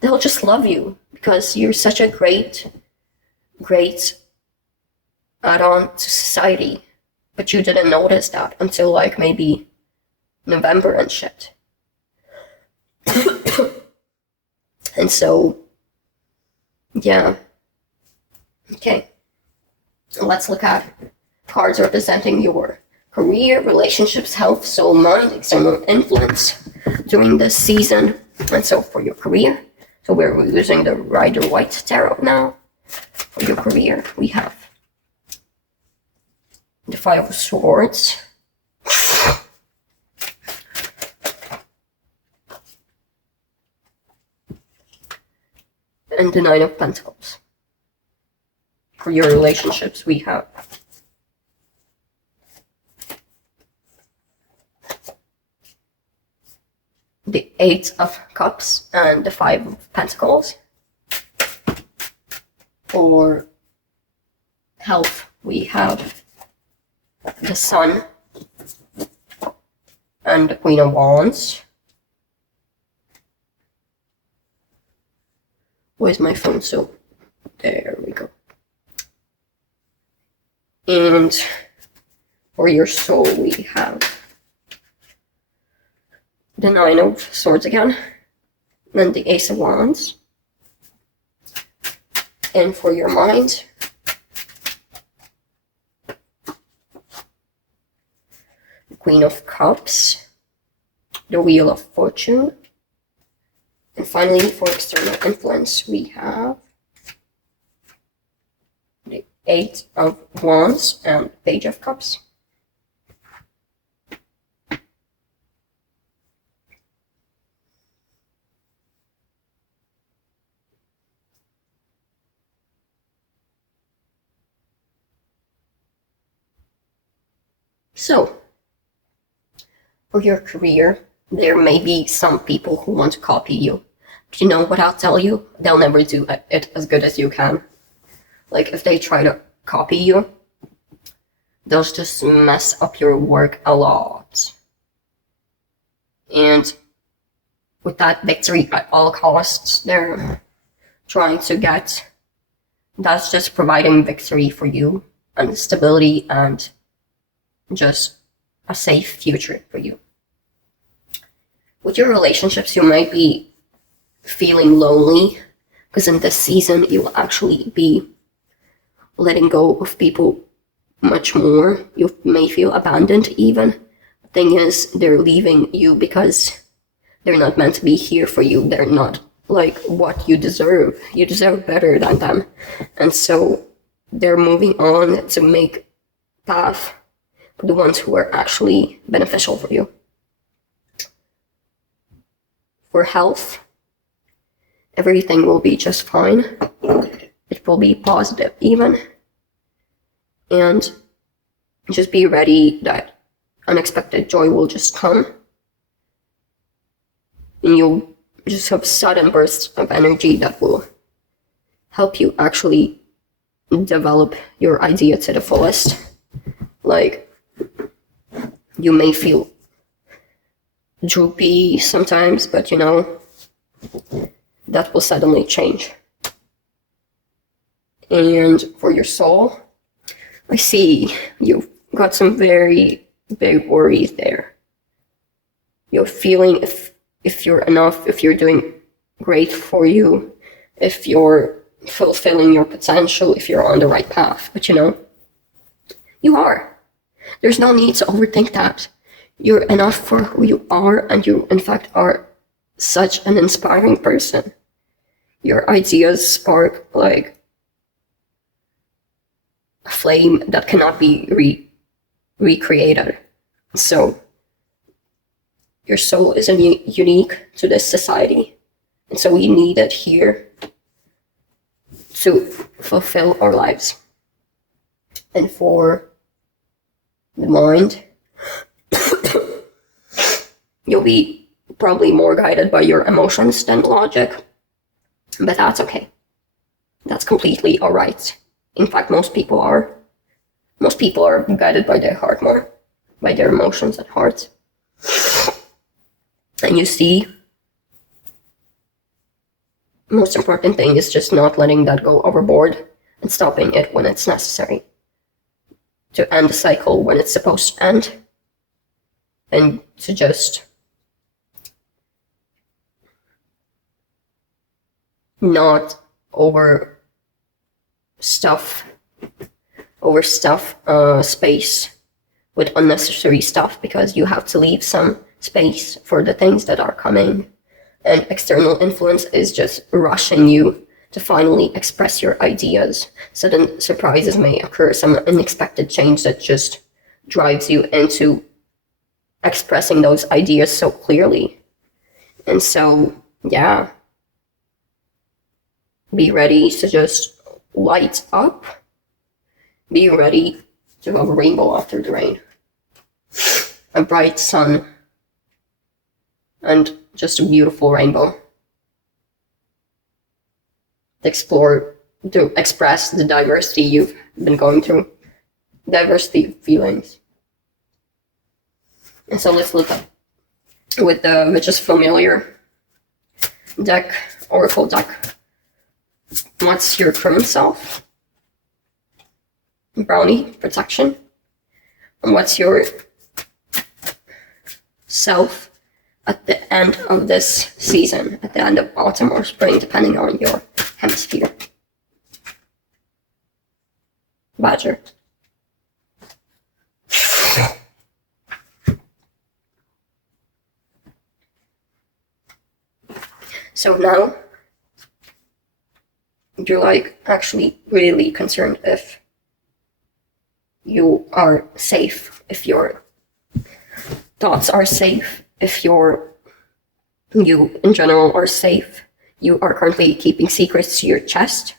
They'll just love you because you're such a great add-on to society. But you didn't notice that until like maybe November and shit. And so, yeah. Okay. Let's look at cards representing your career, relationships, health, soul, mind, external influence during this season. And so for your career, so we're using the Rider-Waite Tarot now. For your career, we have the Five of Swords, and the Nine of Pentacles. For your relationships, we have the Eight of Cups and the Five of Pentacles. For health, we have the Sun and the Queen of Wands. Where's my phone? So, there we go. And for your soul, we have the Nine of Swords again, then the Ace of Wands. And for your mind, the Queen of Cups, the Wheel of Fortune, and finally for external influence, we have the Eight of Wands and Page of Cups. So, for your career, there may be some people who want to copy you. But you know what I'll tell you? They'll never do it as good as you can. Like, if they try to copy you, they'll just mess up your work a lot. And with that victory at all costs they're trying to get, that's just providing victory for you and stability and just a safe future for you. With your relationships, you might be feeling lonely because in this season you will actually be letting go of people much more. You may feel abandoned even. The thing is, they're leaving you because they're not meant to be here for you. They're not like what you deserve. You deserve better than them. And so they're moving on to make path for the ones who are actually beneficial for you. For health, everything will be just fine. It will be positive even. And just be ready that unexpected joy will just come. And you'll just have sudden bursts of energy that will help you actually develop your idea to the fullest. Like, you may feel droopy sometimes, but you know, that will suddenly change. And for your soul, I see you've got some very big worries there. You're feeling if you're enough, if you're doing great for you, if you're fulfilling your potential, if you're on the right path. But you know, you are. There's no need to overthink that. You're enough for who you are, and you, in fact, are such an inspiring person. Your ideas spark like a flame that cannot be recreated. So, your soul is unique to this society, and so we need it here to fulfill our lives. And for the mind, you'll be probably more guided by your emotions than logic, but that's okay. That's completely alright. In fact, most people are. Most people are guided by their heart more, by their emotions and heart. And you see, most important thing is just not letting that go overboard and stopping it when it's necessary. To end the cycle when it's supposed to end. And to just not overstuff overstuff space with unnecessary stuff, because you have to leave some space for the things that are coming. And external influence is just rushing you to finally express your ideas. Sudden surprises may occur, some unexpected change that just drives you into expressing those ideas so clearly. And so, yeah, be ready to just light up. Be ready to have a rainbow after the rain. A bright sun. And just a beautiful rainbow. To explore, to express the diversity you've been going through. Diversity of feelings. And so let's look up with the Witch's Familiar deck, Oracle deck. What's your current self? Brownie, protection. And what's your self at the end of this season, at the end of autumn or spring, depending on your hemisphere? Badger. So now, you're like actually really concerned if you are safe, if your thoughts are safe, if you in general are safe. You are currently keeping secrets to your chest,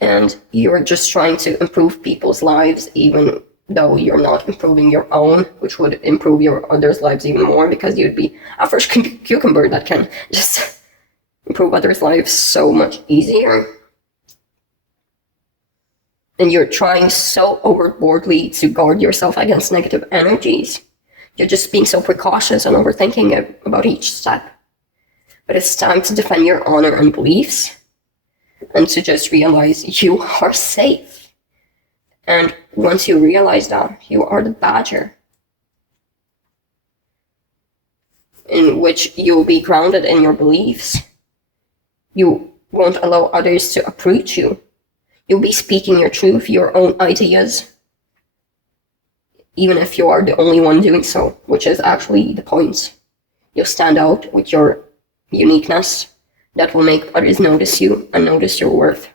and you're just trying to improve people's lives, even though you're not improving your own, which would improve your others' lives even more, because you'd be a fresh cucumber that can just improve others' lives so much easier. And you're trying so overboardly to guard yourself against negative energies. You're just being so precautious and overthinking about each step. But it's time to defend your honor and beliefs, and to just realize you are safe. And once you realize that, you are the badger, in which you'll be grounded in your beliefs. You won't allow others to uproot you. You'll be speaking your truth, your own ideas, even if you are the only one doing so, which is actually the point. You'll stand out with your uniqueness that will make others notice you and notice your worth.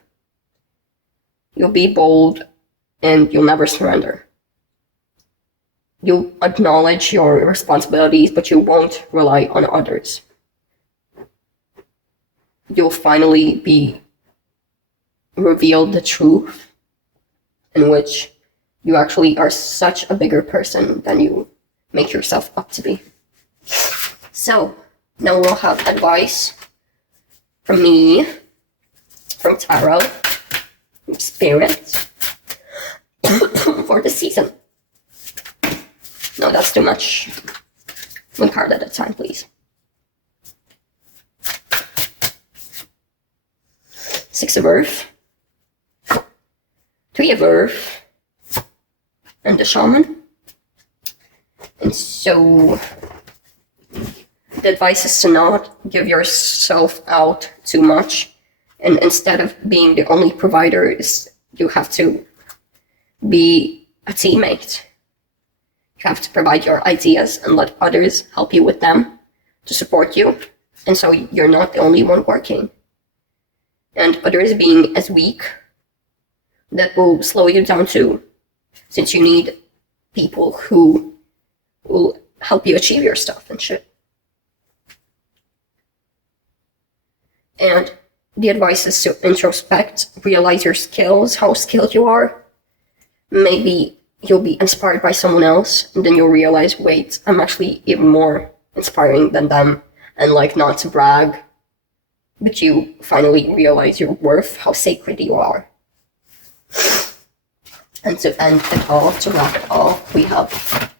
You'll be bold and you'll never surrender. You'll acknowledge your responsibilities, but you won't rely on others. You'll finally be revealed the truth, in which you actually are such a bigger person than you make yourself up to be. So, now we'll have advice from me, from tarot, from spirit, for the season. No, that's too much. One card at a time, please. Six of Earth, Three of Earth, and the Shaman. And so the advice is to not give yourself out too much, and instead of being the only provider, you have to be a teammate. You have to provide your ideas and let others help you with them to support you, and so you're not the only one working. And others being as weak, that will slow you down too, since you need people who will help you achieve your stuff and shit. And the advice is to introspect, realize your skills, how skilled you are. Maybe you'll be inspired by someone else, and then you'll realize, wait, I'm actually even more inspiring than them, and like, not to brag, but you finally realize your worth, how sacred you are. And to end it all, to wrap it all, we have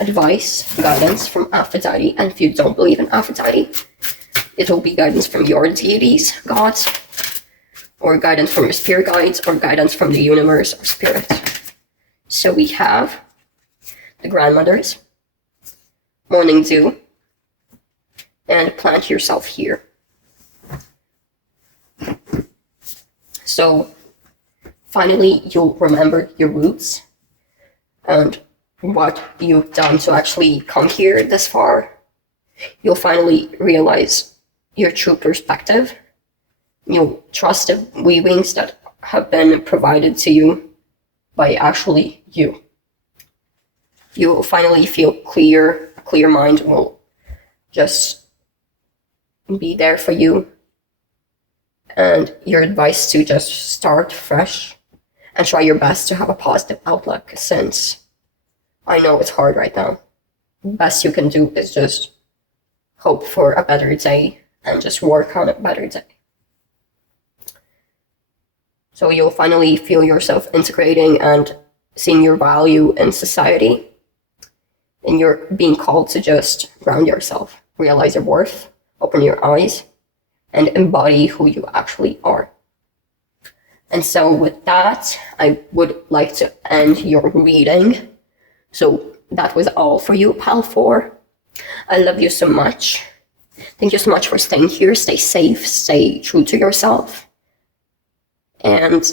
advice, guidance from Aphrodite. And if you don't believe in Aphrodite, it will be guidance from your deities, gods, or guidance from your spirit guides, or guidance from the universe or spirit. So we have the grandmothers, morning dew, and plant yourself here. So finally you'll remember your roots and what you've done to actually come here this far. You'll finally realize your true perspective. You'll trust the weavings that have been provided to you by actually you. You'll finally feel clear. A clear mind will just be there for you. And your advice to just start fresh and try your best to have a positive outlook, since I know it's hard right now. The best you can do is just hope for a better day and just work on a better day. So you'll finally feel yourself integrating and seeing your value in society. And you're being called to just ground yourself, realize your worth, open your eyes, and embody who you actually are. And so with that, I would like to end your reading. So that was all for you, Pal 4. I love you so much. Thank you so much for staying here. Stay safe, stay true to yourself. And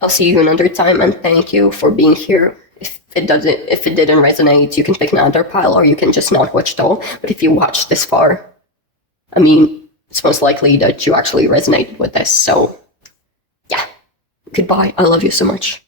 I'll see you another time, and thank you for being here. If it didn't resonate, you can pick another pile, or you can just not watch it all. But if you watched this far, I mean, it's most likely that you actually resonated with this. So yeah, goodbye. I love you so much.